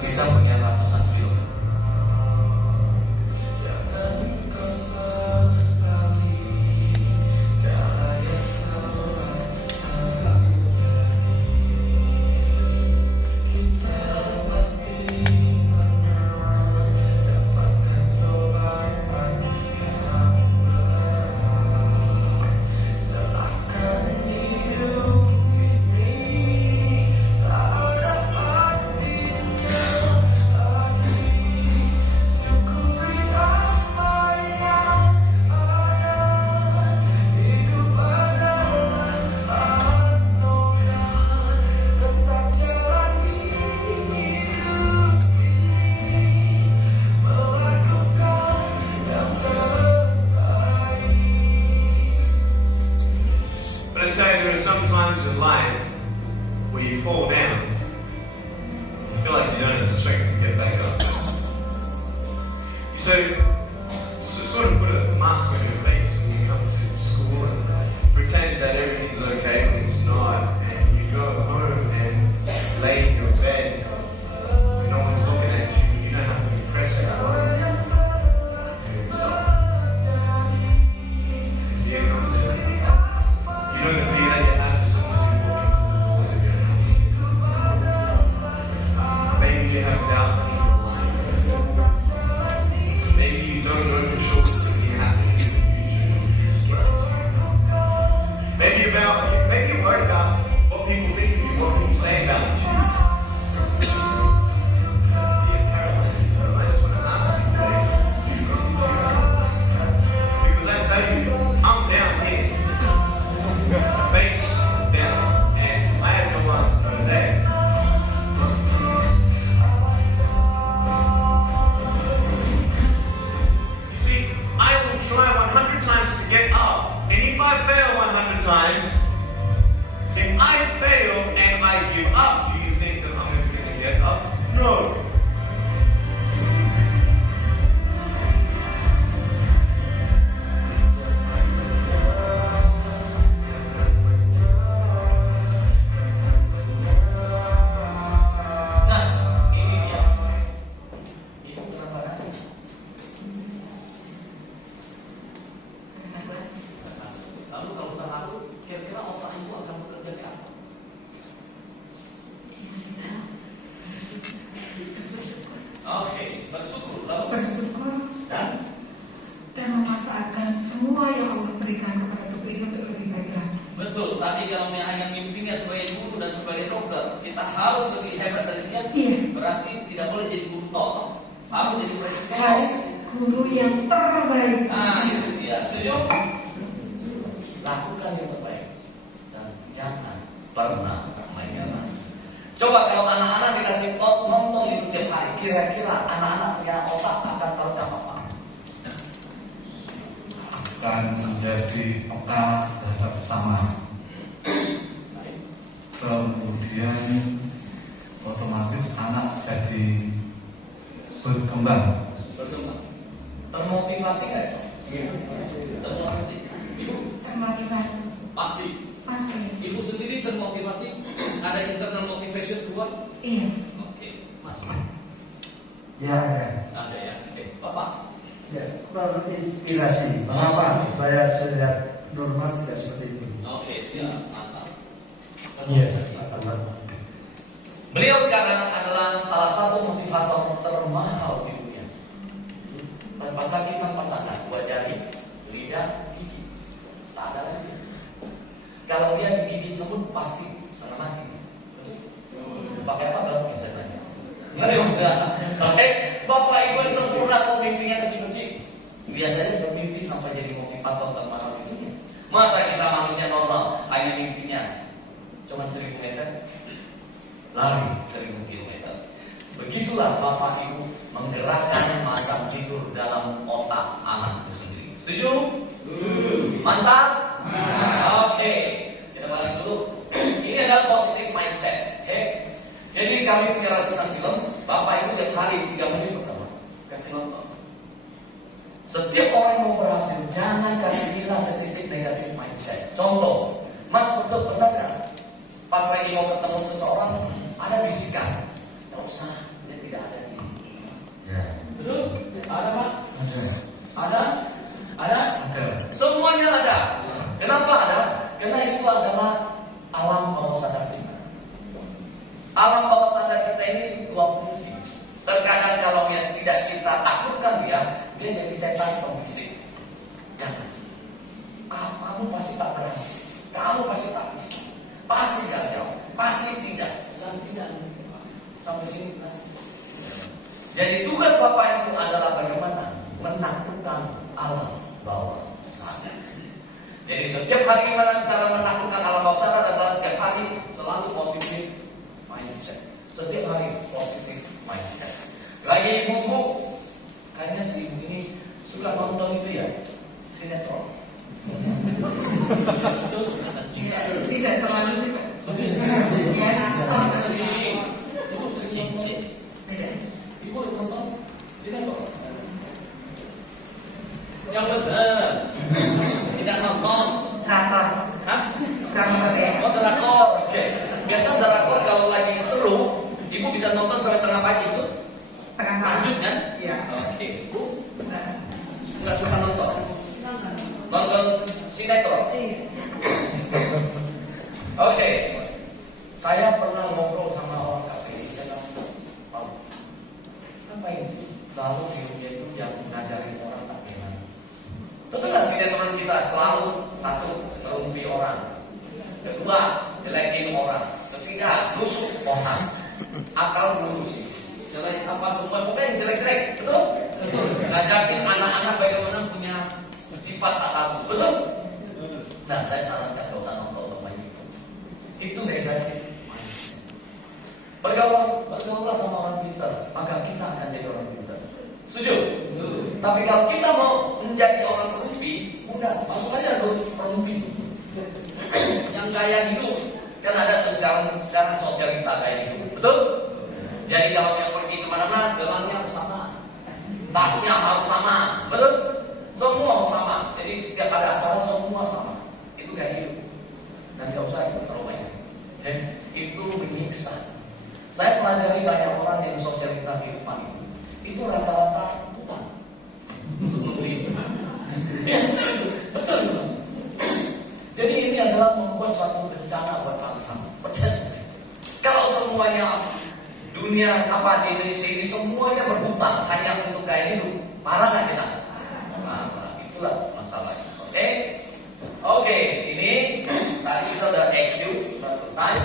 Kita punya ratusan film. But I tell you, there are some times in life where you fall down. You feel like you don't have the strength to get back up. So sort of put a mask on your face when you come to school and pretend that everything's okay when it's not. And you go home and lay in your bed and no one's looking at you. You don't have to impress anyone. You're yourself. Fear comes in. You know the fear that you have as soon as you walk into the door of your house. Maybe you have doubt that you're lying. Maybe you don't know for sure what's going to be happening in the future with this year. Maybe you're worried about what people think of you, what people say about you. Fear paralyzes you, though. I just want to ask you today, do you really fear? Because I tell you, I'm down here. Face down, and I have no arms, no legs. You see, I will try 100 times to get up, and if I fail 100 times, if I fail and I give up, do you think that I'm going to get up? No. Nah, ini dia. Ibu kenapa nangis? Lalu kalau terlalu, kira-kira otak ibu akan bekerja ke apa? Oke, bersyukur. Lalu Bersyukur dan dan memanfaatkan semua yang Allah berikan kepada tubuh ini untuk lebih baik lagi. betul. Tadi kalau hanya mimpinya sebagai guru dan sebagai dokter, kita harus lebih hebat dari dia. Iya. Berarti tidak boleh jadi guru tok, harus jadi presiden. Harus guru yang terbaik. Nah, itu dia. Setuju? Lakukan yang terbaik dan jangan pernah main-main. Coba kalau anak-anak dikasih nonton itu tiap hari, kira-kira anak-anak punya otak akan tahu apa? Akan menjadi peka terhadap bersama. Kemudian otomatis anak jadi berkembang. Berkembang. Termotivasi nggak ya? Termotivasi. Ibu Termotivasi. pasti. Pasti. Ibu sendiri termotivasi. Ada internal motivation keluar? Iya. Oke, Mas. Ya, Ada ya. Oke, Bapak. ya, terinspirasi. Mengapa saya sudah normal tidak seperti itu. Oke, siap, mantap. Beliau sekarang adalah salah satu motivator termahal di dunia. Empat kaki, empat tangan, 2 jari, lidah, gigi. Tak ada lagi. Kalau dia digigit semut pasti setengah mati. Pakai apa bang? Bisa nanya. Nggak bisa. Pakai bapak ibu yang sempurna kok mimpinya kecil-kecil. Biasanya bermimpi sampai jadi motivator termahal di dunia. Masa kita manusia normal hanya mimpinya cuma 1000 meter, lari 1000 kilometer. Begitulah bapak ibu menggerakkan macam tidur dalam otak anak itu sendiri. Setuju? Mantap? Oke. Kita balik dulu. Ini adalah positive mindset. Oke. Jadi kami punya ratusan film. Bapak ibu setiap hari 3 menit pertama kasih nonton. Setiap orang yang mau berhasil, jangan kasih gila setitik negatif mindset. Contoh, Mas betul benar kan? Pas lagi mau ketemu seseorang, ada bisikan. Tidak usah, dia tidak ada di. Ya. Betul? Ada Pak? Ada. Ada? Ada? Ada. Semuanya ada. Kenapa ada? Karena itu adalah alam bawah sadar kita. Alam bawah sadar kita ini 2 fungsi. Terkadang kalau yang tidak kita takutkan dia jadi setan pembisik. Jangan. Kamu pasti tak berhasil. Kamu pasti tak bisa. Pasti gagal. Pasti tidak. Dan tidak. Sampai sini jelas. Jadi tugas Bapak Ibu adalah bagaimana menakutkan alam bawah sadar. Jadi setiap hari gimana cara menakutkan alam bawah sadar adalah setiap hari selalu positif mindset. Setiap hari positif mindset. Lagi ibu-ibu, kayaknya si ibu ini suka nonton itu ya, sinetron. Tidak terlalu juga. Ya, Ibu sering nonton. Ibu nonton sinetron. Yang benar. Tidak nonton. Drakor. Hah? Drakor ya. Oh, drakor. Oke. Biasa drakor kalau lagi seru, ibu bisa nonton sampai tengah pagi itu. Tengah Lanjut kan? Iya. Oke. Ibu nggak suka nonton. Nonton sinetron. Oke. Saya pernah ngobrol sama orang KPI. Saya bilang, Pak, ngapain sih selalu filmnya itu yang ngajarin orang tak benar? Betul nggak sinetron kita selalu satu ngerumpi orang, kedua jelekin orang, ketiga nusuk orang, akal bulus, jelek apa semua pokoknya jelek-jelek, betul? Betul. Ngajakin anak-anak bagaimana punya sifat tak bagus, betul? Nah, saya sarankan kalau usah nonton pemain itu negatif. Bergaullah sama orang pintar, maka kita akan jadi orang pintar. Setuju? Tapi kalau kita mau menjadi orang rumpi, mudah, masuk aja rumpi. Yang kaya hidup, kan ada tuh sekarang sosialita kaya hidup, betul? Jadi kalau yang pergi kemana-mana, gelannya harus sama, tasnya harus sama, betul? Semua harus sama. Jadi setiap ada acara semua sama. Itu kayak hidup. Dan tidak usah ikut terlalu banyak. Dan itu menyiksa. Saya pelajari banyak orang yang sosialita kehidupan itu rata-rata utang untuk membeli. Betul. Jadi ini adalah membuat suatu bencana buat bangsa. Percaya saya. Kalau semuanya dunia apa di Indonesia ini semuanya berhutang hanya untuk gaya hidup, marah nggak kita? Marah. Itulah masalahnya. Oke. Ini tadi kita sudah EQ sudah selesai.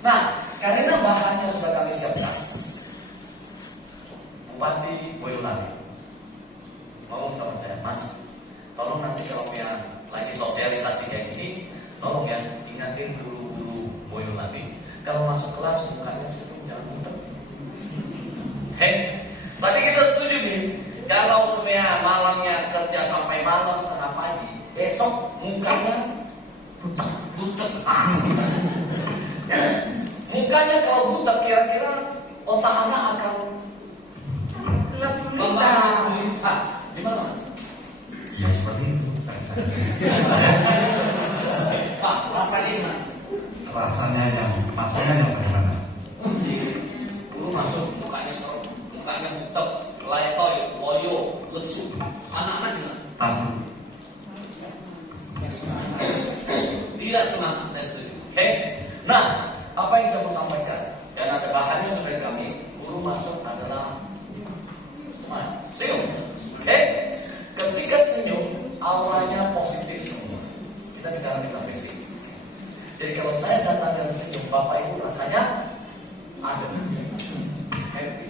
Nah, karena bahannya sudah kami siapkan, Bupati Boyolali ngomong sama saya, Mas, tolong nanti kalau ya lagi sosialisasi kayak gini, tolong ya ingatin guru-guru Boyolali, kalau masuk kelas mukanya senyum jangan muter. Berarti kita setuju nih, kalau sebenarnya malamnya kerja sampai malam tengah pagi, besok mukanya butek. Mukanya kalau butek kira-kira otak anak akan membaca. Gimana Mas? Ya seperti itu. Pak, rasanya gimana? Rasanya yang bagaimana? Dulu masuk mukanya serem, mukanya butek, letoy, loyo, lesu. Anak-anak gimana? Takut. masuk adalah smile, senyum. Ketika senyum, auranya positif semua. Kita bicara metafisik. Jadi kalau saya datang dan senyum, Bapak Ibu rasanya ada happy.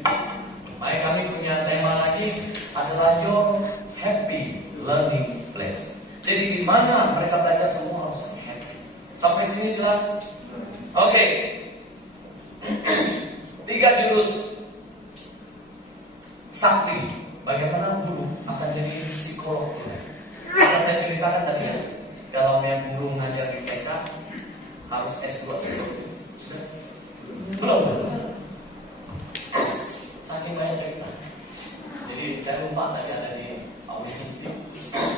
Baik, kami punya tema lagi adalah your happy learning place. Jadi di mana mereka belajar semua harus happy. Sampai sini jelas? Oke. 3 jurus sakti. Bagaimana guru akan jadi psikolog? Karena saya ceritakan tadi, kalau yang guru mengajar di TK harus S2 psikologi. Sudah? Belum. Saking banyak cerita. Jadi saya lupa tadi ada di audisi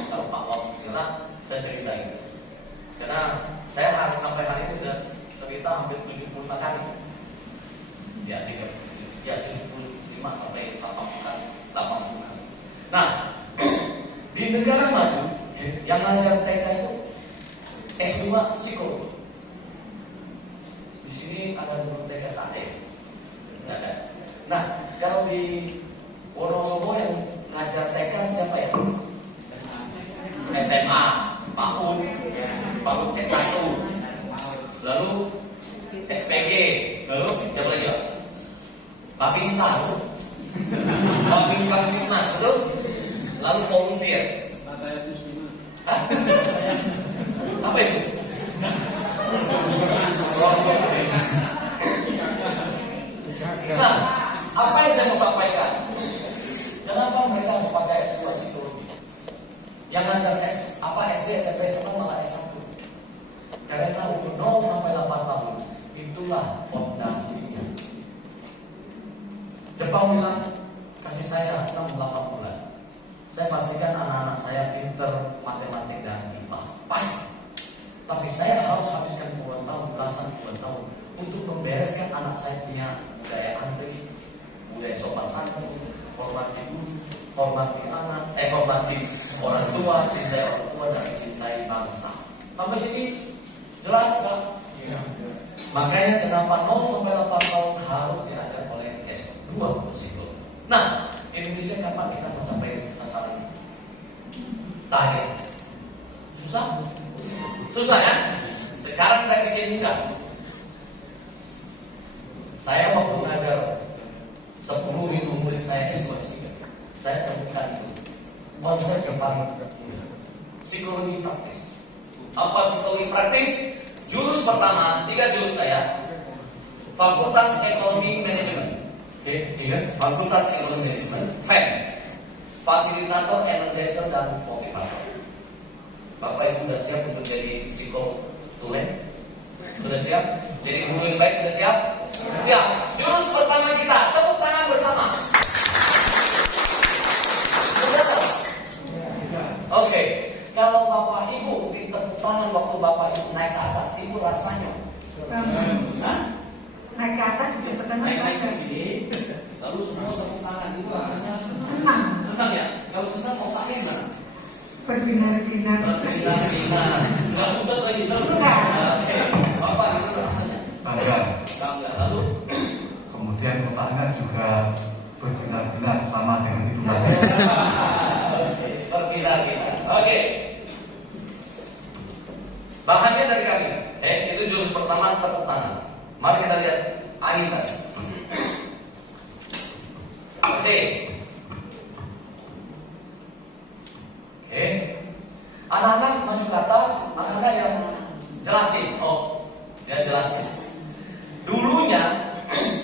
sama Pak Wong. Karena saya ceritain. Karena saya sampai hari ini sudah cerita hampir 75 kali. Ya 75 sampai 80 kali. Nah, di negara maju yang ngajar TK itu S2 psikologi. Di sini ada guru TK KD. Enggak ada. Nah, kalau di Wonosobo yang ngajar TK siapa ya? SMA, PAUD S1, lalu SPG, lalu siapa lagi ya? Babinsa, Babinsa, betul? Lalu volunteer. Apa itu? Nah, apa yang saya mau sampaikan? Kenapa mereka harus pakai S2 psikologi? Yang ngajar SD, SMP, SMA malah S1. Karena umur 0 sampai 8 tahun itulah fondasinya. Jepang bilang kasih saya 6-8 bulan. Saya pastikan anak-anak saya pinter matematik dan IPA. Pasti. Tapi saya harus habiskan puluhan tahun, belasan puluhan tahun untuk membereskan anak saya punya budaya antri, budaya sopan santun, hormati guru, hormati anak, hormati orang tua, cintai orang tua dan cintai bangsa. Sampai sini jelas kan? Ya. Makanya kenapa 0 sampai 8 tahun harus diajar oleh S2 psikologi. Nah, Indonesia kapan kita mencapai sasaran target? Susah? Susah kan? Sekarang saya bikin mudah. Saya waktu mengajar 10.000 murid saya S2 saya temukan itu konsep yang paling mudah. Psikologi praktis. Apa psikologi praktis? Jurus pertama, 3 jurus saya. Fakultas Ekonomi Manajemen. Ingat, Fakultas Ekonomi Manajemen, FEM, fasilitator, energizer, dan motivator. Bapak Ibu sudah siap untuk jadi psikolog tulen? Sudah siap? Jadi guru yang baik sudah siap? Siap. Jurus pertama kita, tepuk tangan bersama. Oke, kalau Bapak Ibu di tepuk tangan waktu Bapak Ibu naik ke atas, Ibu rasanya? Naik ke atas di pertama naik ke sini, lalu semua tepuk tangan itu rasanya senang. senang ya? Kalau senang otaknya gimana? Berbinar-binar. Nggak mudah lagi tuh. Oke, Bapak itu rasanya Bangga. Lalu Kemudian otaknya juga berbinar-binar sama dengan itu. Berbinar-binar. Oke. Bahannya dari kami. Itu jurus pertama, tepuk tangan. Mari kita lihat air tadi. Oke. Anak-anak maju ke atas, anak-anak yang jelasin. Dia jelasin. Dulunya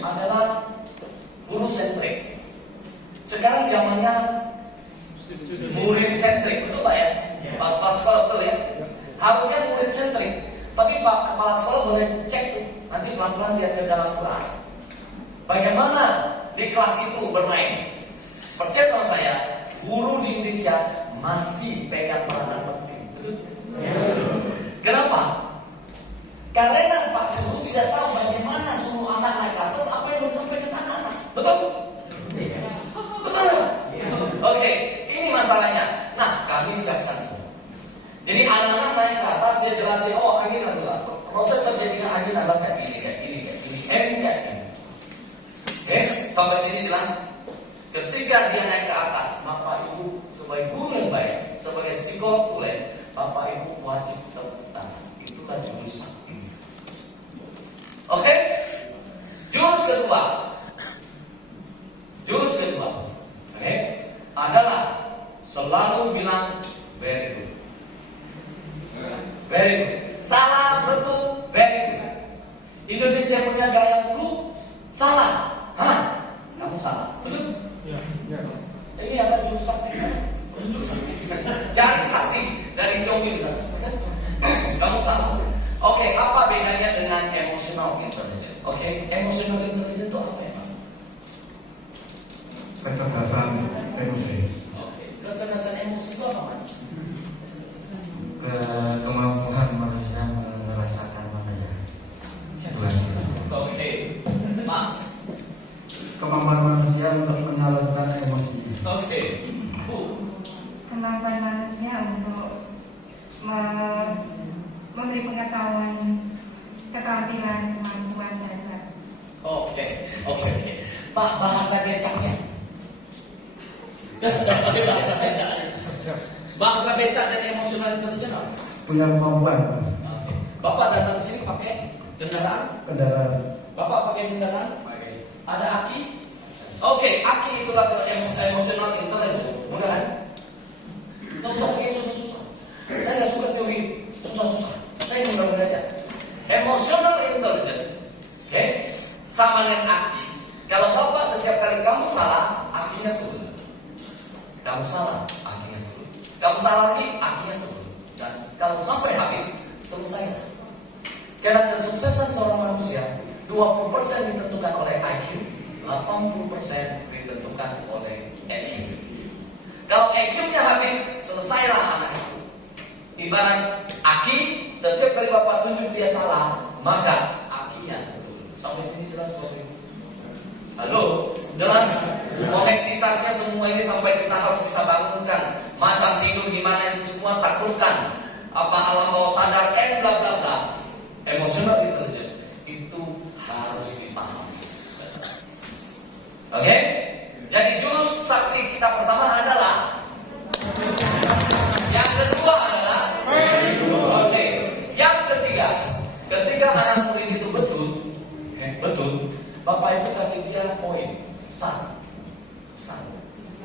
adalah guru sentrik. Sekarang zamannya murid sentrik, betul Pak ya? Pak sekolah betul ya? Harusnya murid sentrik. Tapi Pak Kepala Sekolah boleh cek tuh. Nanti pelan-pelan lihat ke dalam kelas. Bagaimana di kelas itu bermain? Percaya sama saya, guru di Indonesia masih pegang peranan penting. Betul? Kenapa? Karena Pak Guru tidak tahu bagaimana suruh anak naik ke atas, apa yang disampaikan anak-anak. Betul? Betul? Oke, ini masalahnya. Nah, kami siapkan semua. Jadi anak-anak naik ke atas, dia jelasin, angin adalah proses terjadinya angin adalah kayak gini. Sampai sini jelas? Ketika dia naik ke atas, Bapak Ibu sebagai guru yang baik, sebagai psikolog tulen, Bapak Ibu wajib tepuk tangan. Itulah jurus sakti. Oke? Jurus kedua. Oke? Adalah selalu bilang very good. Very good. Salah, betul, very good. Indonesia punya gaya guru, salah. Hah? Kamu salah. Betul? Iya. Ini ada jurus sakti. Cari sakti dari Xiaomi di sana. Kamu salah. Oke, apa bedanya dengan emotional intelligence? Oke, emotional intelligence itu apa ya, Pak? Kecerdasan emosi. Oke, kecerdasan emosi itu apa, Mas? Kemampuan manusia merasakan situasi. Oke, Pak. Kemampuan manusia untuk menyalurkan emosi. Oke, Bu. Kemampuan manusia untuk memberi pengetahuan, keterampilan, kemampuan dasar. Oke. Pak, bahasa becaknya. Bahasa becak. Bahasa becak dan emosional intelligence apa? Punya kemampuan. Oke. Bapak datang sini pakai kendaraan? Bapak pakai kendaraan? Ada aki? Oke, aki itulah emosional intelligence. Mudah kan? Contohnya susah-susah. Saya nggak suka teori susah-susah. Saya mudah belajar. Emotional intelligence, oke? Sama dengan aki. Kalau Bapak setiap kali kamu salah, akinya turun. Kamu salah, akinya turun. Kamu salah lagi, akinya turun. Dan kalau sampai habis, selesai. Karena kesuksesan seorang manusia 20% ditentukan oleh IQ, 80% ditentukan oleh EQ. Kalau EQ-nya habis, selesailah anak itu. Ibarat aki, setiap kali Bapak tunjuk dia salah, maka akinya turun. Sampai sini jelas Bapak Ibu? Halo, jelas? Koneksitasnya semua ini sampai kita harus bisa bangunkan. Macam tidur gimana itu semua taklukkan. Apa alam bawah sadar, bla bla bla. Emotional intelligence itu harus dipahami. Oke? Jadi jurus sakti kita pertama adalah, yang kedua adalah, oke. Yang ketiga, ketika anak murid itu betul, Bapak itu kasih dia poin,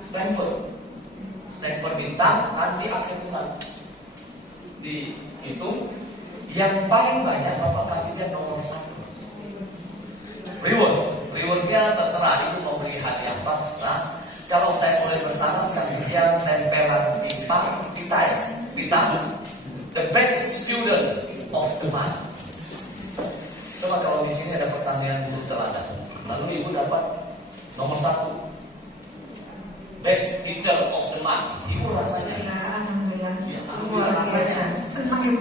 Stanford bintang, nanti akhir bulan dihitung. Yang paling banyak Bapak kasih dia nomor 1. Rewardnya terserah, itu mau beli hadiah apa, terserah. Kalau saya boleh bersama, kasih dia tempelan bintang, the best student of the month. Coba kalau di sini ada pertandingan guru teladan, lalu ibu dapat nomor 1, best teacher of the month. Ibu rasanya, Alhamdulillah. luar rasanya senang.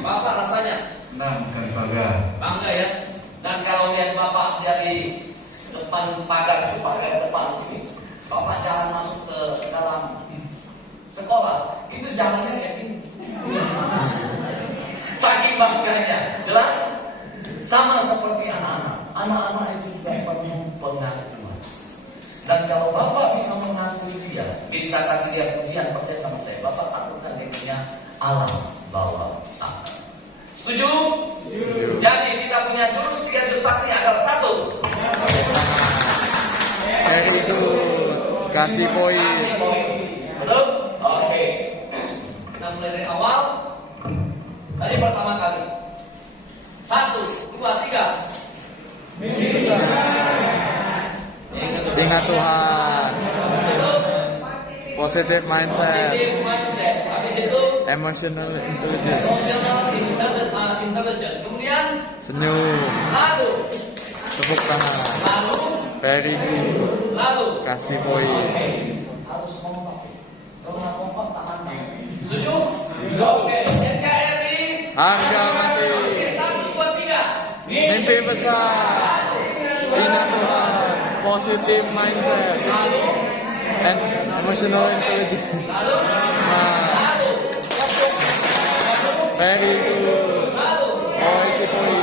Bapak rasanya Senang sekali, bangga. bangga ya. Dan kalau lihat Bapak dari depan pagar supaya depan sini, Bapak jalan masuk ke dalam sekolah, itu jalannya kayak gini. Saking bangganya, jelas? Sama seperti anak-anak. Anak-anak itu juga perlu pengakuan. Dan kalau Bapak bisa mengakui dia, bisa kasih dia pujian, percaya sama saya, Bapak takutkan dia punya alam bawah sadar. Setuju? Jadi kita punya jurus 3 jurus sakti adalah 1. Very good. Kasih poin. Betul? Oke. Kita mulai dari awal. Tadi pertama kali. 1, 2, 3. Ingat Tuhan. Positive mindset. Habis itu Emotional intelligence. emotional intelligence. Kemudian Senyum. lalu Tepuk tangan. Very good. lalu Kasih poin. Oke. Harus kompak. Kalau nggak kompak tak mantap. Setuju? Oke. NKRI. Harga mati. Oke, 1, 2, 3. Mimpi besar. Ingat Tuhan. Positive mindset. And emotional intelligence. Smart. Very good. Oh, isi poin.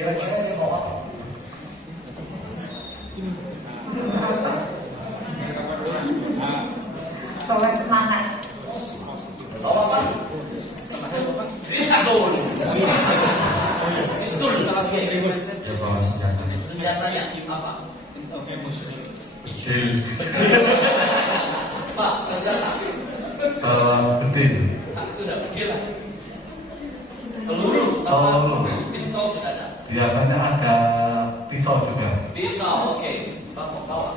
Kira-kira dia mau apa? Bawa semangat. Bawa apa? Bisa dong. Pistol. Ya bawa senjata. Senjatanya apa? Kecil. Pak, senjata. Kecil. Itu udah kecil lah. Peluru, Peluru. pistol sudah ada. Biasanya ada pisau juga. Pisau, oke. Bawa.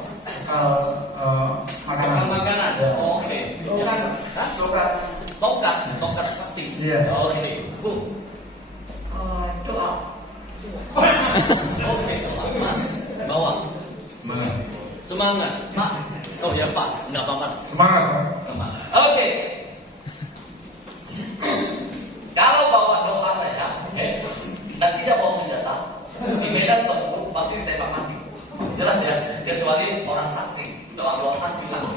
Makanan. Oke. Tongkat sakti. Iya. Oke. Bu. Doa. Oke, Mas. Bawa. Semangat. Pak. Oh ya Pak, enggak apa-apa. Semangat. Oke. Kalau bawa doa saja, dan tidak bawa senjata, di medan tempur pasti ditembak mati. Jelas ya, kecuali orang sakti. Doa-doa bilang,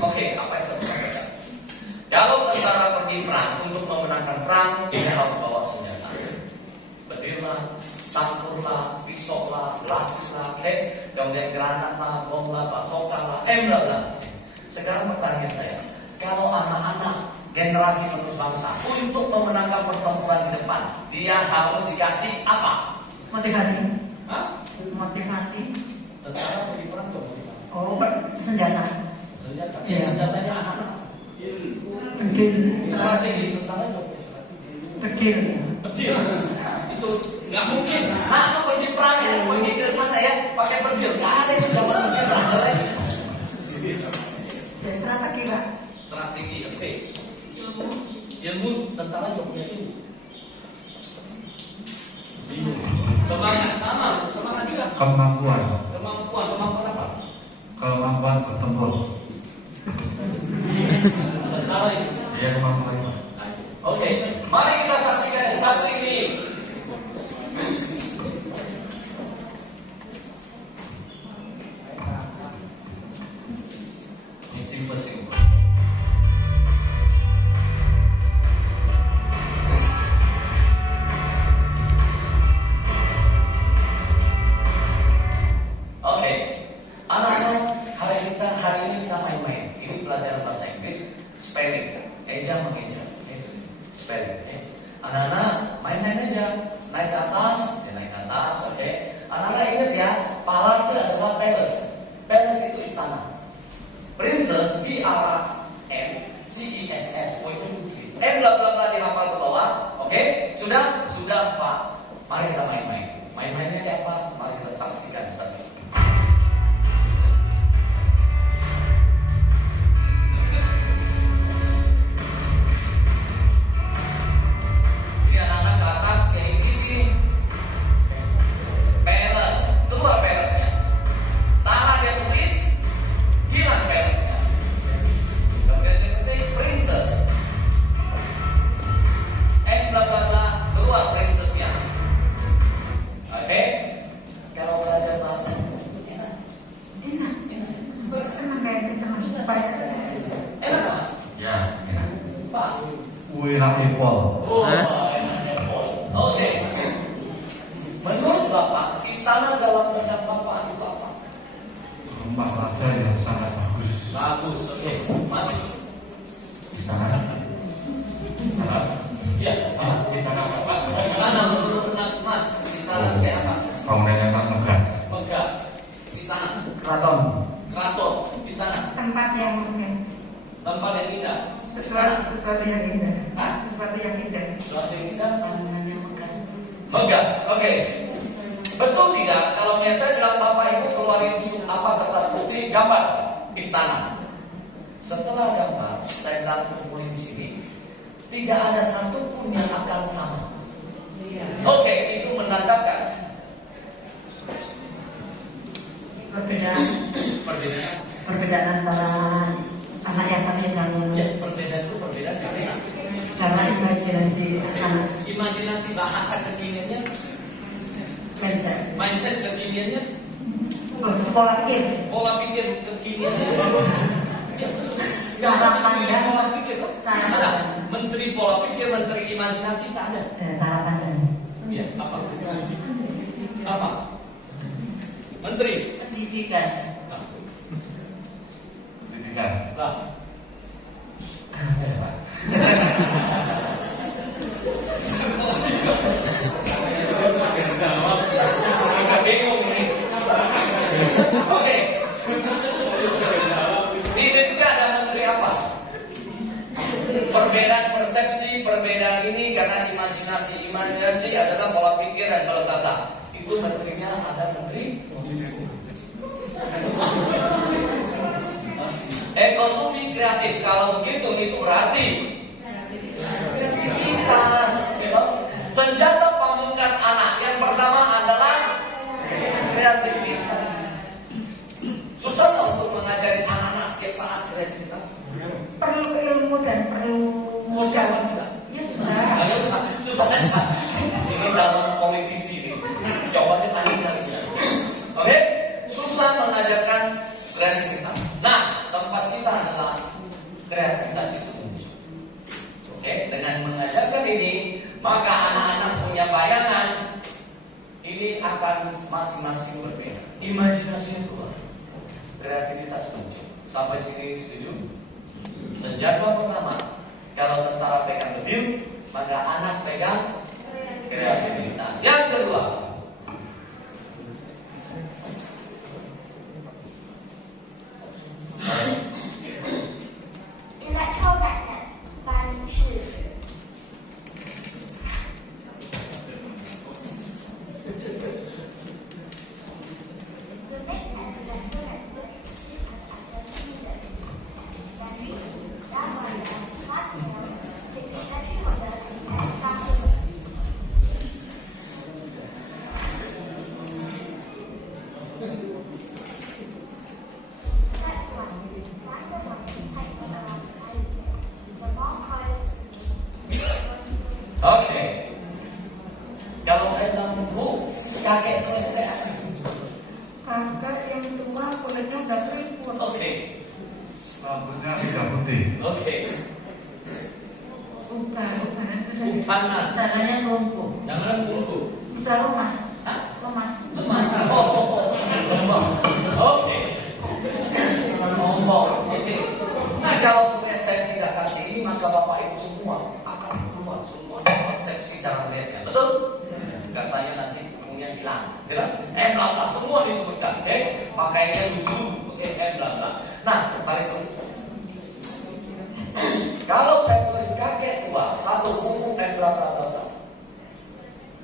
oke, apa yang saya sampaikan? Kalau tentara pergi perang untuk memenangkan perang, dia harus bawa senjata. Bedillah, sangkurlah, pisau lah, lapis lah, kemudian granat lah, bom lah, basoka lah, bla bla. Sekarang pertanyaan saya, kalau anak-anak generasi penerus bangsa untuk memenangkan pertempuran di depan, dia harus dikasih apa? Motivasi. Hah? Motivasi. Tentara pergi perang tuh motivasi. Oh, senjata. Senjata. Iya. Senjatanya anak-anak. Bedil. Strategi tentara juga strategi. Bedil. Bedil. Itu nggak mungkin. Nah, pergi perang ya, pergi ke sana ya, pakai bedil. Nggak ada itu zaman bedil ada lagi. Ya, strategi lah. Strategi, oke. Ilmu tentara juga punya ilmu. Semangat sama, semangat juga. Kemampuan Kemampuan apa? Kemampuan bertempur. Tentara itu. Iya, kemampuan itu. Oke, mari kita saksikan yang satu ini. Ini simple. Oke, anak-anak hari ini kita main-main. Ini pelajaran bahasa Inggris, spelling, eja mengeja, spelling. Anak-anak main-main aja, naik ke atas, oke. Anak-anak ingat ya, palace adalah palace. Palace itu istana. Princess, P-R-M-C-E-S-S, oh itu bukit. Bla bla bla dihafal ke bawah, oke? Sudah Pak. Mari kita main-main. Main-mainnya kayak apa? Mari kita saksikan satu. Ini anak-anak ke atas, ke sisi. Palace, keluar palace-nya. Salah dia tulis, hilang palace-nya. Kemudian dia ketik princess. Bla bla bla, keluar princess-nya. Oke? Kalau belajar bahasa enak. Senang kayak teman. Enak Mas? Ya, enak. Pak. Wiraipol. Oke. Menurut Bapak, istana dalam benak Bapak itu apa? Rumah raja yang sangat bagus. Bagus, oke. Mas. Istana. Ya, Istana apa? istana menurut benak Mas, istana kayak apa? Bangunannya kan megah. Megah. Istana. Keraton. Istana. Tempat yang Tempat yang indah. sesuatu yang indah. Hah? Sesuatu yang indah. Suatu yang indah. Bangunan yang megah. Megah, oke. Betul tidak? Kalau saya bilang Bapak Ibu keluarin kertas putih gambar istana. Setelah gambar, saya bilang kumpulin di sini. Tidak ada satupun yang akan sama. Oke, itu menandakan Perbedaan antara anak yang satu yang ya, perbedaan itu perbedaan karena imajinasi anak imajinasi bahasa kekiniannya, mindset kekiniannya, pola pikir kekiniannya. cara pandang pola pikir, ada menteri pola pikir, menteri imajinasi tak ada. cara pandang Ya, Ya, apa? Apa? Menteri Pendidikan. Pendidikan. lah. Agak bingung nih. Oke. Di Indonesia ada menteri apa? Perbedaan persepsi, perbedaan ini karena imajinasi adalah pola pikir dan pola kata. Itu menterinya ada menteri ekonomi kreatif. Kalau begitu itu berarti kreativitas. Senjata pamungkas anak yang pertama adalah kreativitas. Susah untuk mengajari anak-anak sketsa kreativitas. Perlu ilmu dan perlu Susah tidak? Ya susah. Susah aja. Ini calon politisi nih. Jawabannya tanya cari. Oke? Susah mengajarkan kreativitas. Nah, tempat kita adalah kreativitas itu muncul. Oke? Dengan mengajarkan ini, maka anak-anak punya bayangan. Ini akan masing-masing berbeda. Imajinasinya keluar. Kreativitas muncul. Sampai sini setuju? Senjata pertama, kalau tentara pegang bedil, maka anak pegang kreativitas. Yang kedua, oke. Kalau saya bilang bu, kakek itu kayak apa? Kakak yang tua kulitnya udah keriput. Oke, Rambutnya tidak putih. oke. Bukan. Upanan. Caranya lumpuh. Jangan bungku. Bisa lemah. Hah? Lemah. Lemah. Lemah. Oke. Nombor. Oke. Nah, kalau supaya saya tidak kasih ini, maka bapak ibu semua akan keluar semua persepsi cara melihatnya. Betul? Katanya nanti punya hilang. Bilang, bla semua disebutkan. Oke? Pakainya lucu. Oke, bla. Nah, paling penting. Kalau saya tulis kakek tua, satu buku bla.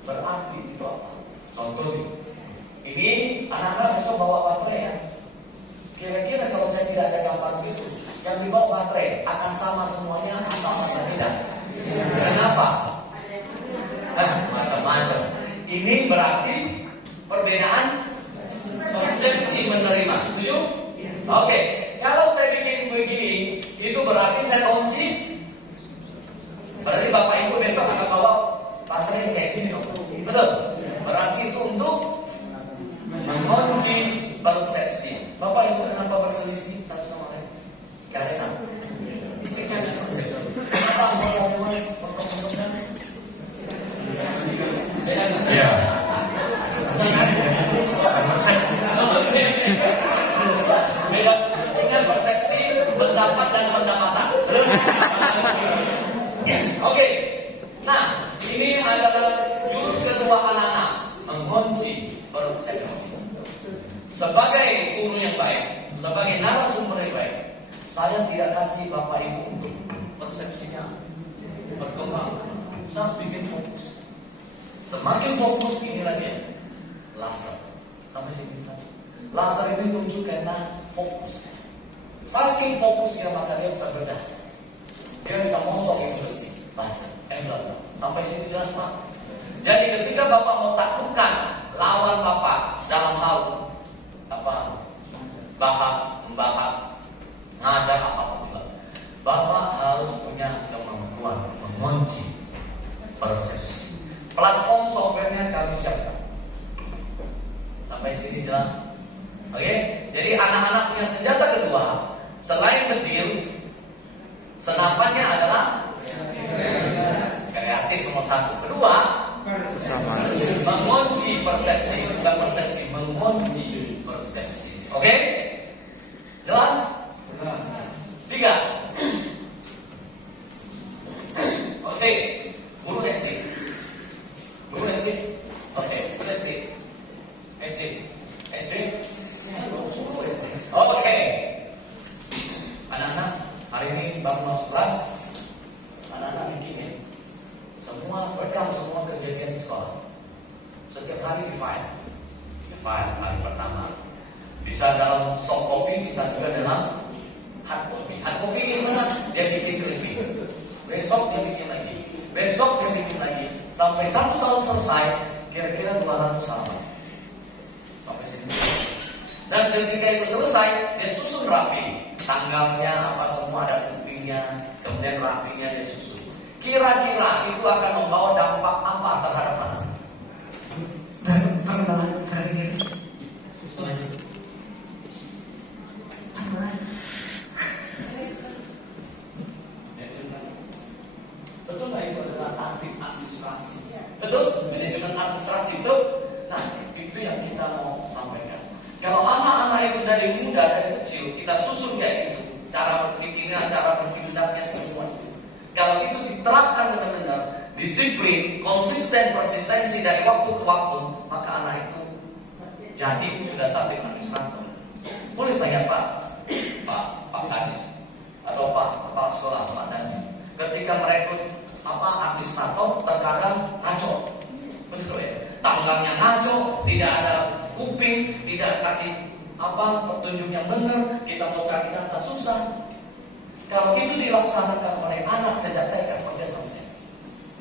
Berarti itu apa? Contoh ini anak-anak besok bawa baterai ya. Kira-kira kalau saya tidak ada gambar itu, yang dibawa baterai akan sama semuanya atau tidak? Kenapa? Macam-macam. Ini berarti perbedaan persepsi menerima. Setuju? Oke. Kalau saya bikin begini, itu berarti saya kunci. Berarti bapak ibu besok akan bawa baterai kayak gini, betul? Berarti itu untuk mengunci persepsi. Bapak ibu kenapa berselisih satu sama lain? Karena persepsi. Apa Iya. dengan persepsi, pendapat dan pendapatan. Oke. Nah, ini adalah jurus kedua anak-anak, mengunci persepsi. Sebagai guru yang baik, sebagai narasumber yang baik, saya tidak kasih bapak ibu persepsinya berkembang. Saya harus bikin fokus. Semakin fokus inilah dia laser. Sampai sini laser itu muncul karena fokus. Saking fokusnya maka dia bisa bedah. Dia bisa montok yang bersih. Baca, sampai sini jelas Pak. Jadi ketika bapak mau taklukkan lawan bapak dalam hal apa membahas, ngajar apapun juga, bapak harus punya kemampuan mengunci persepsi. Platform softwarenya kami siapkan. Sampai sini jelas. Oke, jadi anak-anak punya senjata kedua selain bedil, senapannya adalah kreatif nomor satu. Kedua, Mengunci persepsi, bukan persepsi, mengunci persepsi. Oke? Jelas? Tiga. Oke, guru SD. Guru SD. Oke, guru SD. SD. SD. Guru SD. Oke. Anak-anak, hari ini baru masuk kelas. Anak-anak bikin ya. Semua rekam semua kejadian di sekolah. Setiap hari di file. Di file hari pertama. Bisa dalam soft copy, bisa juga dalam hard copy. Hard copy gimana? Dia bikin lebih. Besok dia bikin lagi. Besok dia bikin lagi. Sampai 1 tahun selesai, kira-kira 200 halaman. Sampai sini. Dan ketika itu selesai, dia susun rapi. Tanggalnya apa semua ada kupingnya, kemudian rapinya dia susun. Kira-kira itu akan membawa dampak apa terhadap anak? Betul nggak itu adalah taktik administrasi? Betul? Manajemen administrasi itu. Nah, itu yang kita mau sampaikan. Kalau anak-anak itu dari muda, dari kecil, kita susun kayak gitu. Cara berpikirnya, cara bertindaknya semua itu. Kalau itu diterapkan benar-benar, disiplin, konsisten, persistensi dari waktu ke waktu, maka anak itu jadi sudah tabik administrator. Boleh tanya Pak Kadis atau Pak Kepala Sekolah, Pak Dani. Ketika merekrut administrator, terkadang ngaco, betul ya? Tangganya ngaco, tidak ada kuping, tidak kasih petunjuk yang benar, kita mau cari data susah. Kalau itu dilaksanakan oleh anak sejak TK, percaya sama saya,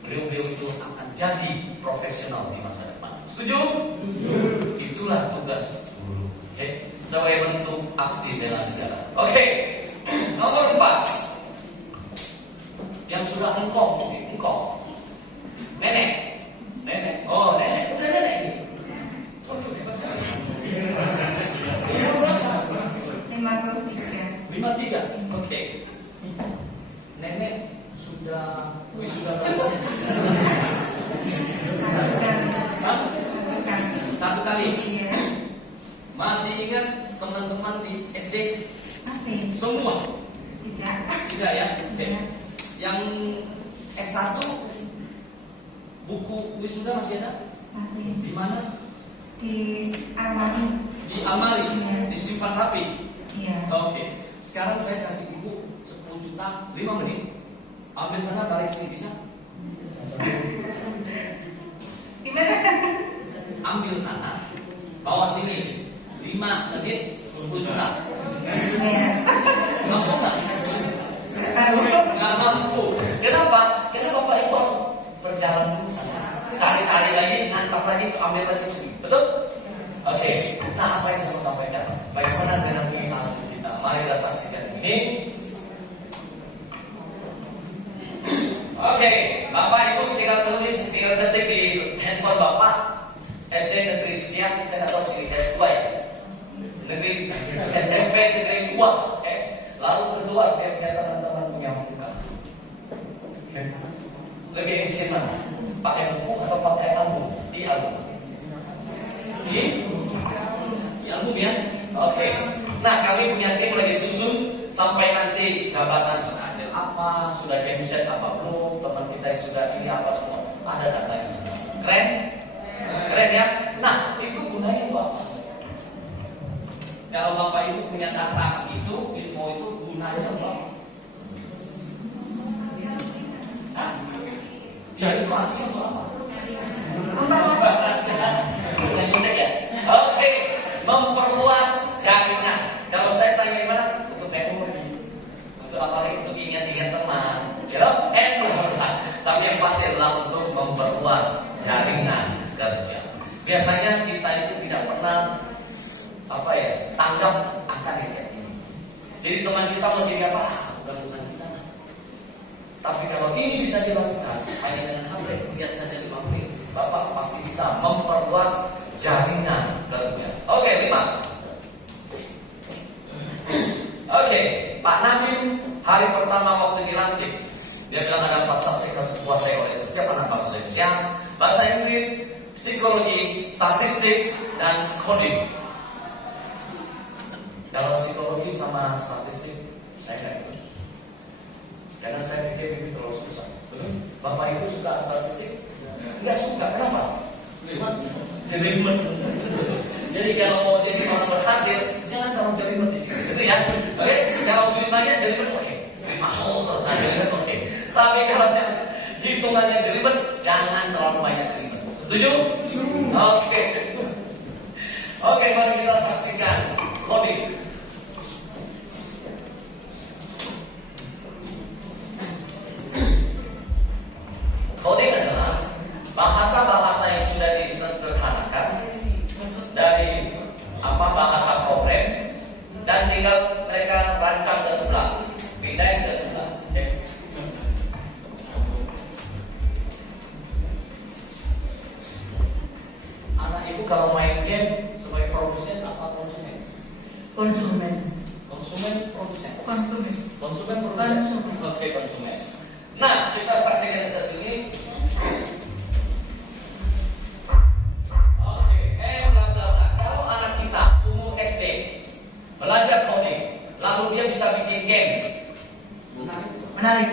beliau itu akan jadi profesional di masa depan. Setuju? Itulah tugas guru. Oke, sebagai bentuk aksi bela negara. Oke, nomor 4. Yang sudah engkau, nenek. Oh, nenek, udah nenek. Waduh, hebat sekali. 53. Oke. Nenek sudah wisuda berapa? Satu kali. Masih ingat teman-teman di SD? Masih. Semua? Tidak ya? Oke. Yang S1 buku wisuda masih ada? Masih. Di mana? Di almari. Di almari, Iya. disimpan rapi. Iya. Oke. Sekarang saya kasih buku 10 juta 5 menit. Ambil sana, balik sini, bisa? Gimana? Ambil sana, bawa sini 5 menit 10 juta. Iya. Mampu nggak? Nggak mampu. Kenapa? Karena Bapak Ibu harus berjalan dulu sana. Cari-cari lagi, nangkap lagi, ambil lagi sini. Betul? Oke. Nah, apa yang saya mau sampaikan? Bagaimana dengan pilihan kita? Mari kita saksikan ini. Oke, Bapak Ibu tinggal tulis, tinggal ketik di handphone Bapak. SD negeri sekian, saya nggak tahu sini S2 ya. Negeri SMP negeri 2. Lalu kedua, biar teman-teman punya muka. Lebih efisien mana? Pakai buku atau pakai album? Di album. Di album ya. Oke. Nah, kami punya tim lagi susun sampai nanti jabatan mengambil apa, sudah debuset apa belum, teman kita yang sudah ini apa semua, ada datanya semua. Keren? Keren ya? Nah, itu gunanya untuk apa? Kalau Bapak Ibu punya data itu, info itu gunanya untuk apa? Hah? Jadi kok artinya untuk apa? Ya? Oke, memperluas jaringan. Kalau saya tanya gimana? Untuk memori, untuk apa lagi? Untuk ingat-ingat teman. Jawab tapi yang pasti adalah untuk memperluas jaringan kerja. Biasanya kita itu tidak pernah tanggap akan yang kayak ini. Jadi teman kita mau jadi apa? Bukan kita. Tapi kalau ini bisa dilakukan hanya dengan HP, lihat saja 5 menit, Bapak pasti bisa memperluas jaringan kerja. Oke, 5. Oke, Pak Nabil hari pertama waktu dilantik, dia bilang ada 4 subjek harus dikuasai oleh setiap anak bangsa Indonesia. bahasa Inggris, psikologi, statistik, dan coding. Kalau psikologi sama statistik saya nggak ikut, karena saya pikir itu terlalu susah. Bapak Ibu suka statistik? Nggak suka, kenapa? Jelimet. Jadi kalau mau jadi orang berhasil, jangan terlalu jelimet di sini, gitu ya. Oke, kalau duit banyak jelimet, oke, masuk terus aja jelimet, oke. Tapi kalau hitungannya jelimet, jangan terlalu banyak jelimet. Setuju? Oke. Oke, mari kita saksikan coding. Coding adalah bahasa-bahasa yang sudah disederhanakan dari bahasa program, dan tinggal mereka rancang ke sebelah, pindahin ke sebelah. Okay. Anak ibu kalau main game sebagai produsen apa konsumen? Konsumen. Konsumen produsen. Konsumen. Konsumen produsen. Oke, konsumen. Nah, kita saksikan satu ini. Oke, bla bla bla. Kalau anak kita umur SD belajar coding, lalu dia bisa bikin game. Menarik.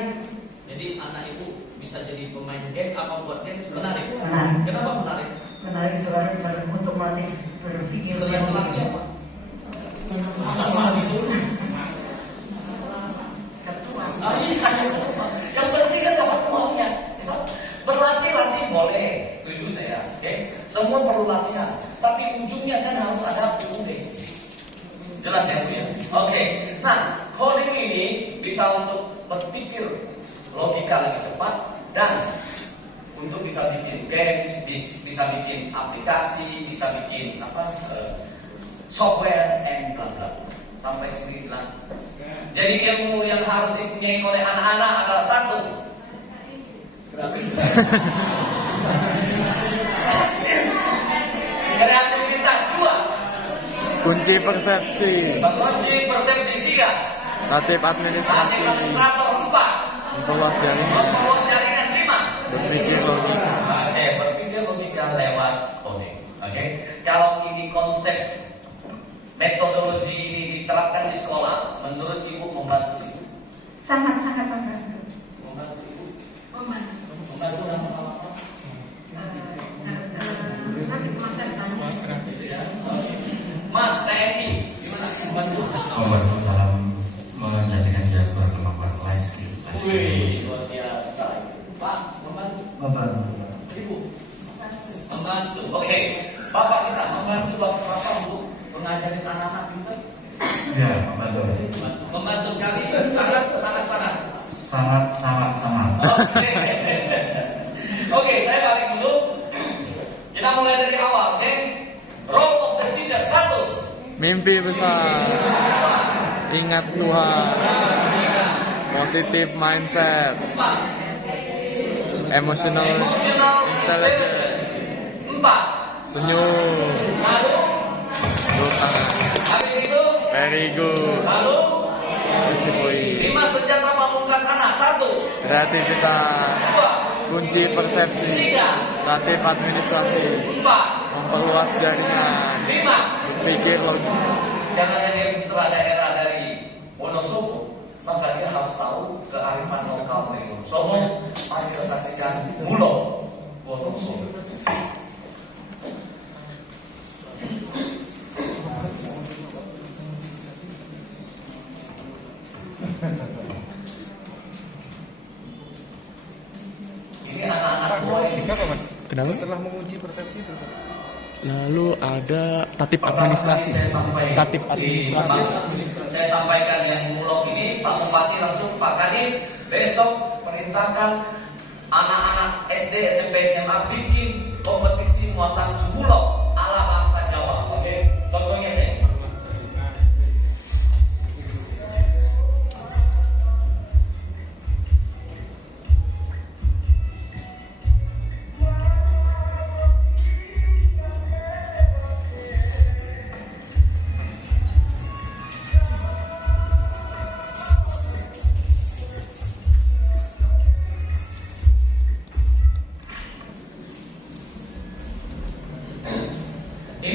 Jadi anak ibu bisa jadi pemain game apa buat game menarik. Menarik. Kenapa menarik? Menarik sebenarnya untuk melatih berpikir. Selain melatih apa? Sama gitu. Yang penting kan dapat uangnya. Berlatih boleh, setuju saya. Oke, semua perlu latihan. Tapi ujungnya kan harus ada uang. Jelas ya Bu ya? Oke. Nah, coding ini bisa untuk berpikir logika lebih cepat dan untuk bisa bikin games, bisa bikin aplikasi, bisa bikin software and bla bla. Sampai sini jelas. Jadi ilmu yang harus dipunyai oleh anak-anak adalah satu. Kreativitas, dua. Kunci persepsi. Kunci persepsi, tiga. Tatip administrasi. Tatip administrator, empat. Memperluas jaringan. Memperluas jaringan, lima. Berpikir logika. Oke, berpikir logika lewat coding. Oke, kalau ini konsep metodologi ini diterapkan di sekolah, menurut Ibu membantu Ibu? Sangat-sangat membantu. Membantu Ibu? Membantu. Membantu dalam apa? Mas TNI, gimana? Membantu? Membantu dalam menjadikan dia berkembang skill. Wih, luar biasa. Pak, membantu? Membantu. Ibu? Membantu. Oke, Bapak kita membantu Bapak untuk mengajarin anak-anak pintar? Ya, membantu. Membantu sekali, sangat. Sangat. Oke, saya balik dulu. Kita mulai dari awal, oke? Role of the teacher, satu. Mimpi besar. Ingat Tuhan. Positive mindset. Empat. Emotional intelligence. Empat. Senyum. Lalu, Tepuk tangan. habis itu, Very good. lalu, Sisi poin. 5 senjata pamungkas anak, satu. Kreativitas. Dua. Kunci persepsi. Tiga. Tatip administrasi. Empat. Memperluas jaringan. 5. Berpikir logika. Jangan hanya putra daerah dari Wonosobo, maka dia harus tahu kearifan lokal dari Wonosobo. Mari kita saksikan Mulo Wonosobo. Ini anak-anak boy. Kenapa? Setelah mengunci persepsi itu. Lalu ada tatip administrasi. Tatip administrasi. Saya sampaikan yang mulok ini, Pak Bupati langsung, Pak Kadis, besok perintahkan anak-anak SD, SMP, SMA bikin kompetisi muatan mulok ala bahasa Jawa. Oke, contohnya deh.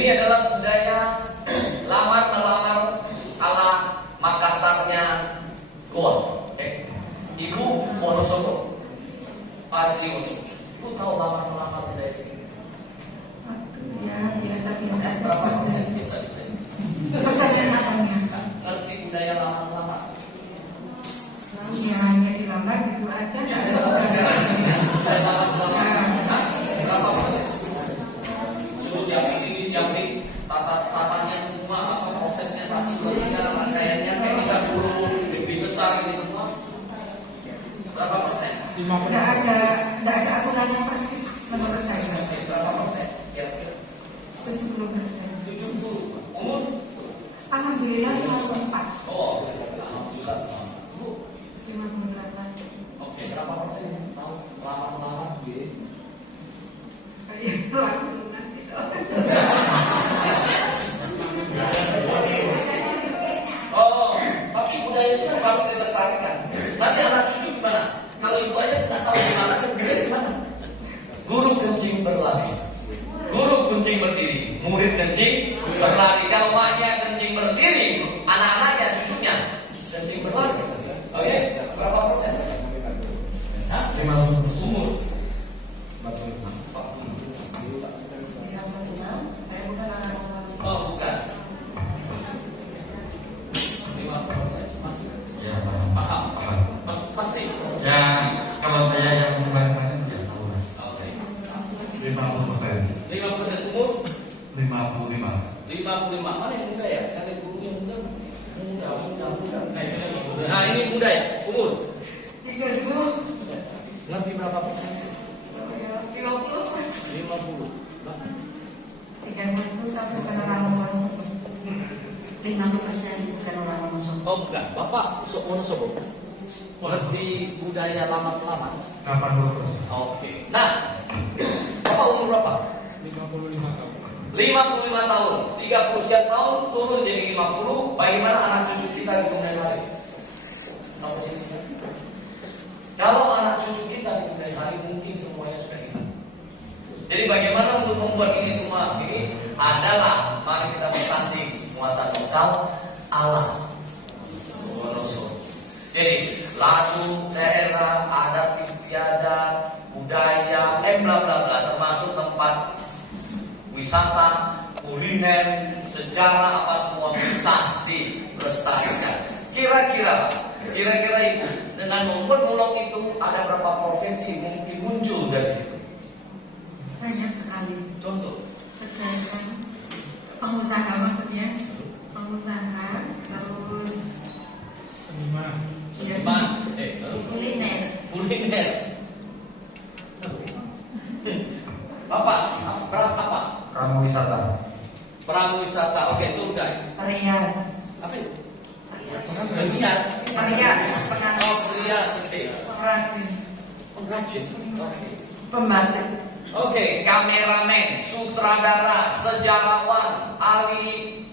Ini adalah budaya lamar-melamar ala Makassarnya Goa. Ibu Wonosobo. Pasti Ibu tahu lamar-melamar budaya sini. Ya, biasa-biasa. Berapa persen biasa di sini? Pertanyaan apanya? Ngerti budaya lamar-melamar? Ya, hanya dilamar gitu aja. Budaya lamar-melamar. Berapa persen? Suruh siapin ini, siapin tatanya semua, apa prosesnya, 1, 2, 3, rangkaiannya kayak kita dulu lebih besar ini semua. Berapa persen? Tidak ada aturan yang pasti menurut saya. Berapa persen? Kira-kira 70%. umur? Alhamdulillah 54. Oh, alhamdulillah. Bu, 58. oke, berapa persen tahu lama-lama? Saya langsung ngasih soalnya. Oh, tapi budaya itu kan harus dilestarikan. Nanti anak cucu gimana? Kalau ibu aja tidak tahu gimana, dan budaya gimana? Guru kencing berlari, guru kencing berdiri, murid kencing berlari. Kalau maknya kencing berdiri, anak-anaknya, cucunya kencing berlari. Oke, berapa persen? Hah? 50 umur. Oh, bukan. 50% masih. Ya, Paham. Pasti. ya kalau saya yang kemarin-kemarin tidak tahu lah. Oke. 50%. 50% umur 55. 55. Mana yang muda ya? Saya lihat gurunya muda. Muda. Nah, ini muda ya? Umur 30. ngerti berapa persen? 50. 50. 30 sampai ke orang Wonosobo. 50% bukan orang Wonosobo. Oh, bukan. Bapak Wonosobo. Ngerti budaya lama-lama? 80%. Oke. Nah, Bapak umur berapa? 55 tahun. 55 tahun. 30 sekian tahun turun jadi 50. Bagaimana anak cucu kita di kemudian hari? Kenapa sih? Kalau anak cucu kita di kemudian hari mungkin semuanya sudah hilang. Jadi bagaimana untuk membuat ini semua? Ini adalah mari kita bertanding muatan lokal ala Wonosobo. Jadi lagu daerah, adat istiadat, budaya, bla bla bla, termasuk tempat wisata, kuliner, sejarah apa semua bisa dilestarikan. Kira-kira Ibu dengan membuat mulok itu ada berapa profesi mungkin muncul dari situ? Banyak sekali. Contoh. Pedagang, pengusaha maksudnya, pengusaha, terus Seniman, kuliner. Bapak, apa? Pramu wisata. Pramu wisata. Oke, itu udah. perias, Apa itu? perias, Oh, perias. Oke. pengrajin, Pengrajin. Oke. pembatik, Oke, kameramen, sutradara, sejarawan, ahli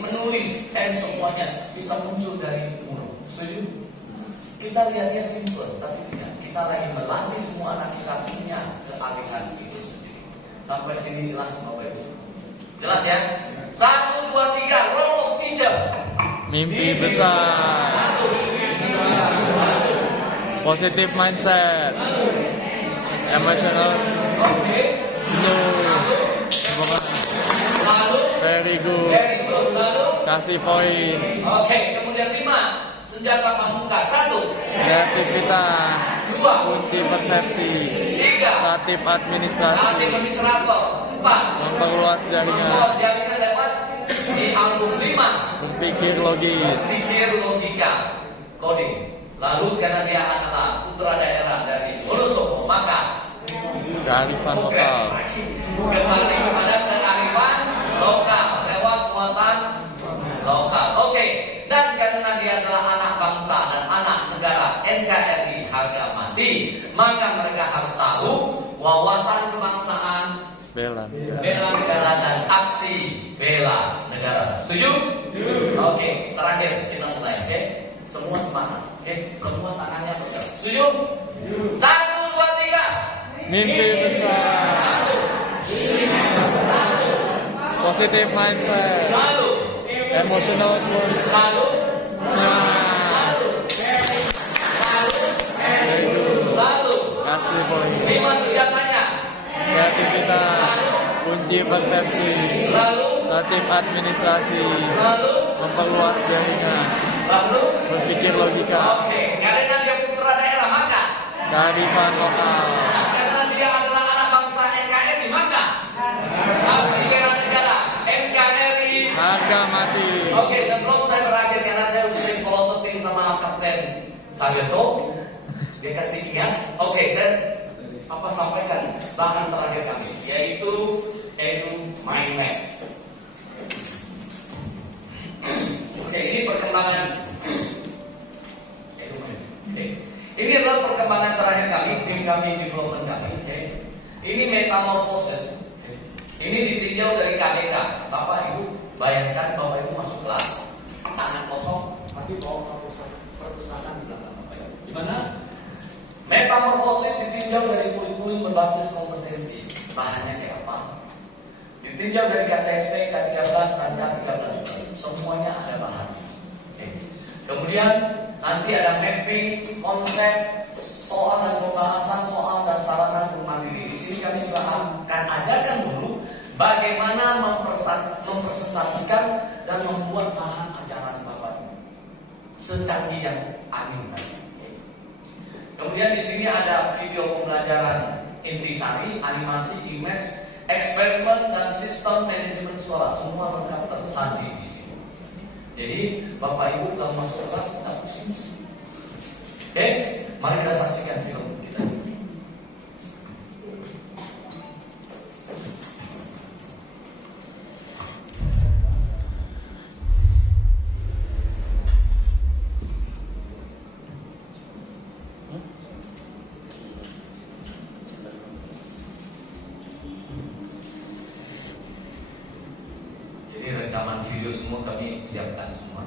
menulis, dan semuanya bisa muncul dari mulut. Setuju? Kita lihatnya simpel, tapi tidak. Kita lagi melatih semua anak kita punya keahlian itu sendiri. Sampai sini jelas Bapak Ibu? Jelas ya? 1, 2, 3, roll of teacher. Mimpi besar. Positive mindset. Emotional. Oke. Slow. Lalu. Very good. Lalu. Kasih poin. Oke, kemudian 5. Senjata pamungkas. 1. Kreativitas. 2. Kunci persepsi. 3. Kreatif administrasi. Administrator. 4. Memperluas jaringan. Jaringan lewat di album 5. Berpikir logis. Berpikir logika. Coding. Lalu karena dia adalah putra daerah dari Wonosobo, maka Kearifan lokal. kembali kepada kearifan lokal lewat muatan lokal. Oke. Dan karena dia adalah anak bangsa dan anak negara NKRI harga mati, maka mereka harus tahu wawasan kebangsaan, Bela. bela negara dan aksi bela negara. Setuju? Oke. Terakhir kita mulai. Oke. Semua semangat. Oke. Semua tangannya bergerak. Setuju? 1, 2, 3. Mimpi besar. positive mindset, lalu emotional growth, lalu semangat, very good, lalu kasih poin, 5 senjatanya, kreativitas, kunci persepsi, lalu tertib administrasi, lalu memperluas jaringan, lalu berpikir logika, oke, karena dia putra daerah maka kearifan lokal, karena dia adalah anak bangsa NKRI maka aksi bela negara NKRI. harga mati. Oke, sebelum saya berakhir karena saya harus sering polototing sama Kapten Saryoto, dia kasih ingat. Oke, saya sampaikan bahan terakhir kami yaitu mind map. Oke, ini perkembangan Oke. Ini adalah perkembangan terakhir kami, tim kami, development kami. Oke. Ini metamorfosis. Ini ditinjau dari KDK. Bapak Ibu bayangkan Bapak Ibu masuk kelas, tangan kosong, tapi bawa perpustakaan di belakang Bapak Ibu. Gimana? Metamorfosis ditinjau dari kurikulum berbasis kompetensi. Bahannya kayak apa? Ditinjau dari KTSP, K13, dan K13. Semuanya ada bahan. Oke. Kemudian nanti ada mapping, konsep, soal dan pembahasan soal dan sarana mandiri. Di sini kami juga akan ajarkan dulu bagaimana mempresentasikan dan membuat bahan ajaran Bapak secanggih yang angin tadi. Kemudian di sini ada video pembelajaran intisari, animasi, image, eksperimen dan sistem manajemen sekolah. Semua lengkap tersaji di sini. Jadi Bapak Ibu kalau masuk kelas tidak pusing-pusing. Oke, mari kita saksikan film kita. Jadi rekaman video semua kami siapkan semua.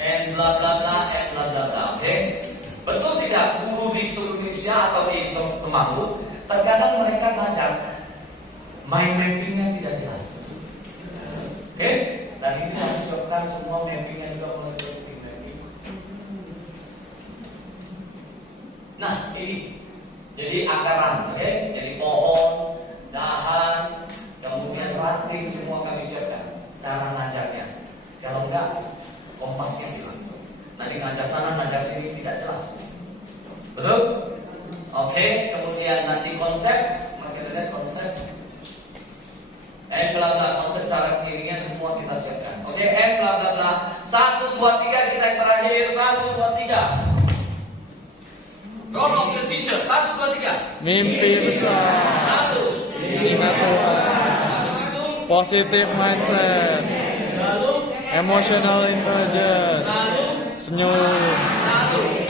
And bla bla bla, and bla bla bla. Oke, betul tidak guru di seluruh Indonesia atau di Temanggung terkadang mereka belajar mind mappingnya tidak jelas. Oke, dan ini harus siapkan semua mappingnya juga mulai dari mapping. Nah ini jadi akaran, oke, jadi pohon, dahan, kemudian ranting semua kami siapkan. Cara ngajarnya, kalau enggak kompasnya hilang. Nanti ngajar sana, ngajar sini tidak jelas. Betul? Oke, kemudian nanti konsep, makin lihat konsep. Bla bla, konsep cara kirinya semua kita siapkan. Oke, bla bla bla. 1, 2, 3 kita yang terakhir. 1, 2, 3. Role of the teacher. 1, 2, 3. Mimpi besar, Lalu, minat Tuhan, positive mindset, lalu, emotional intelligence, lalu, senyum, lalu,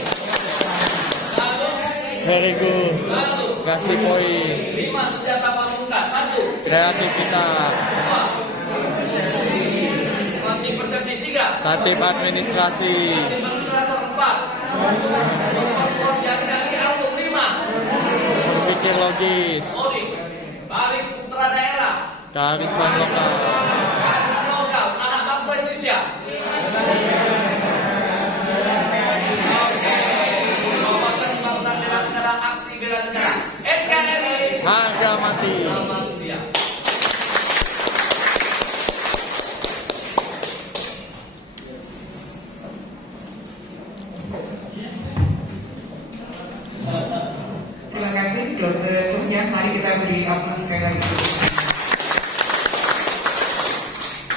very good, lalu. kasih poin, 5 senjata pamungkas. 1, kreativitas, 2, kunci persepsi. 3, tertib administrasi, administrator. 4, memperluas jaringan album. 5, berpikir logis, audit, balik putra daerah, kearifan lokal, kearifan lokal, anak bangsa Indonesia. Oke, wawasan kebangsaan bela negara, aksi bela negara, NKRI. harga mati. Selamat siang. Terima kasih Dr. Sofyan. Mari kita beri aplaus sekali lagi.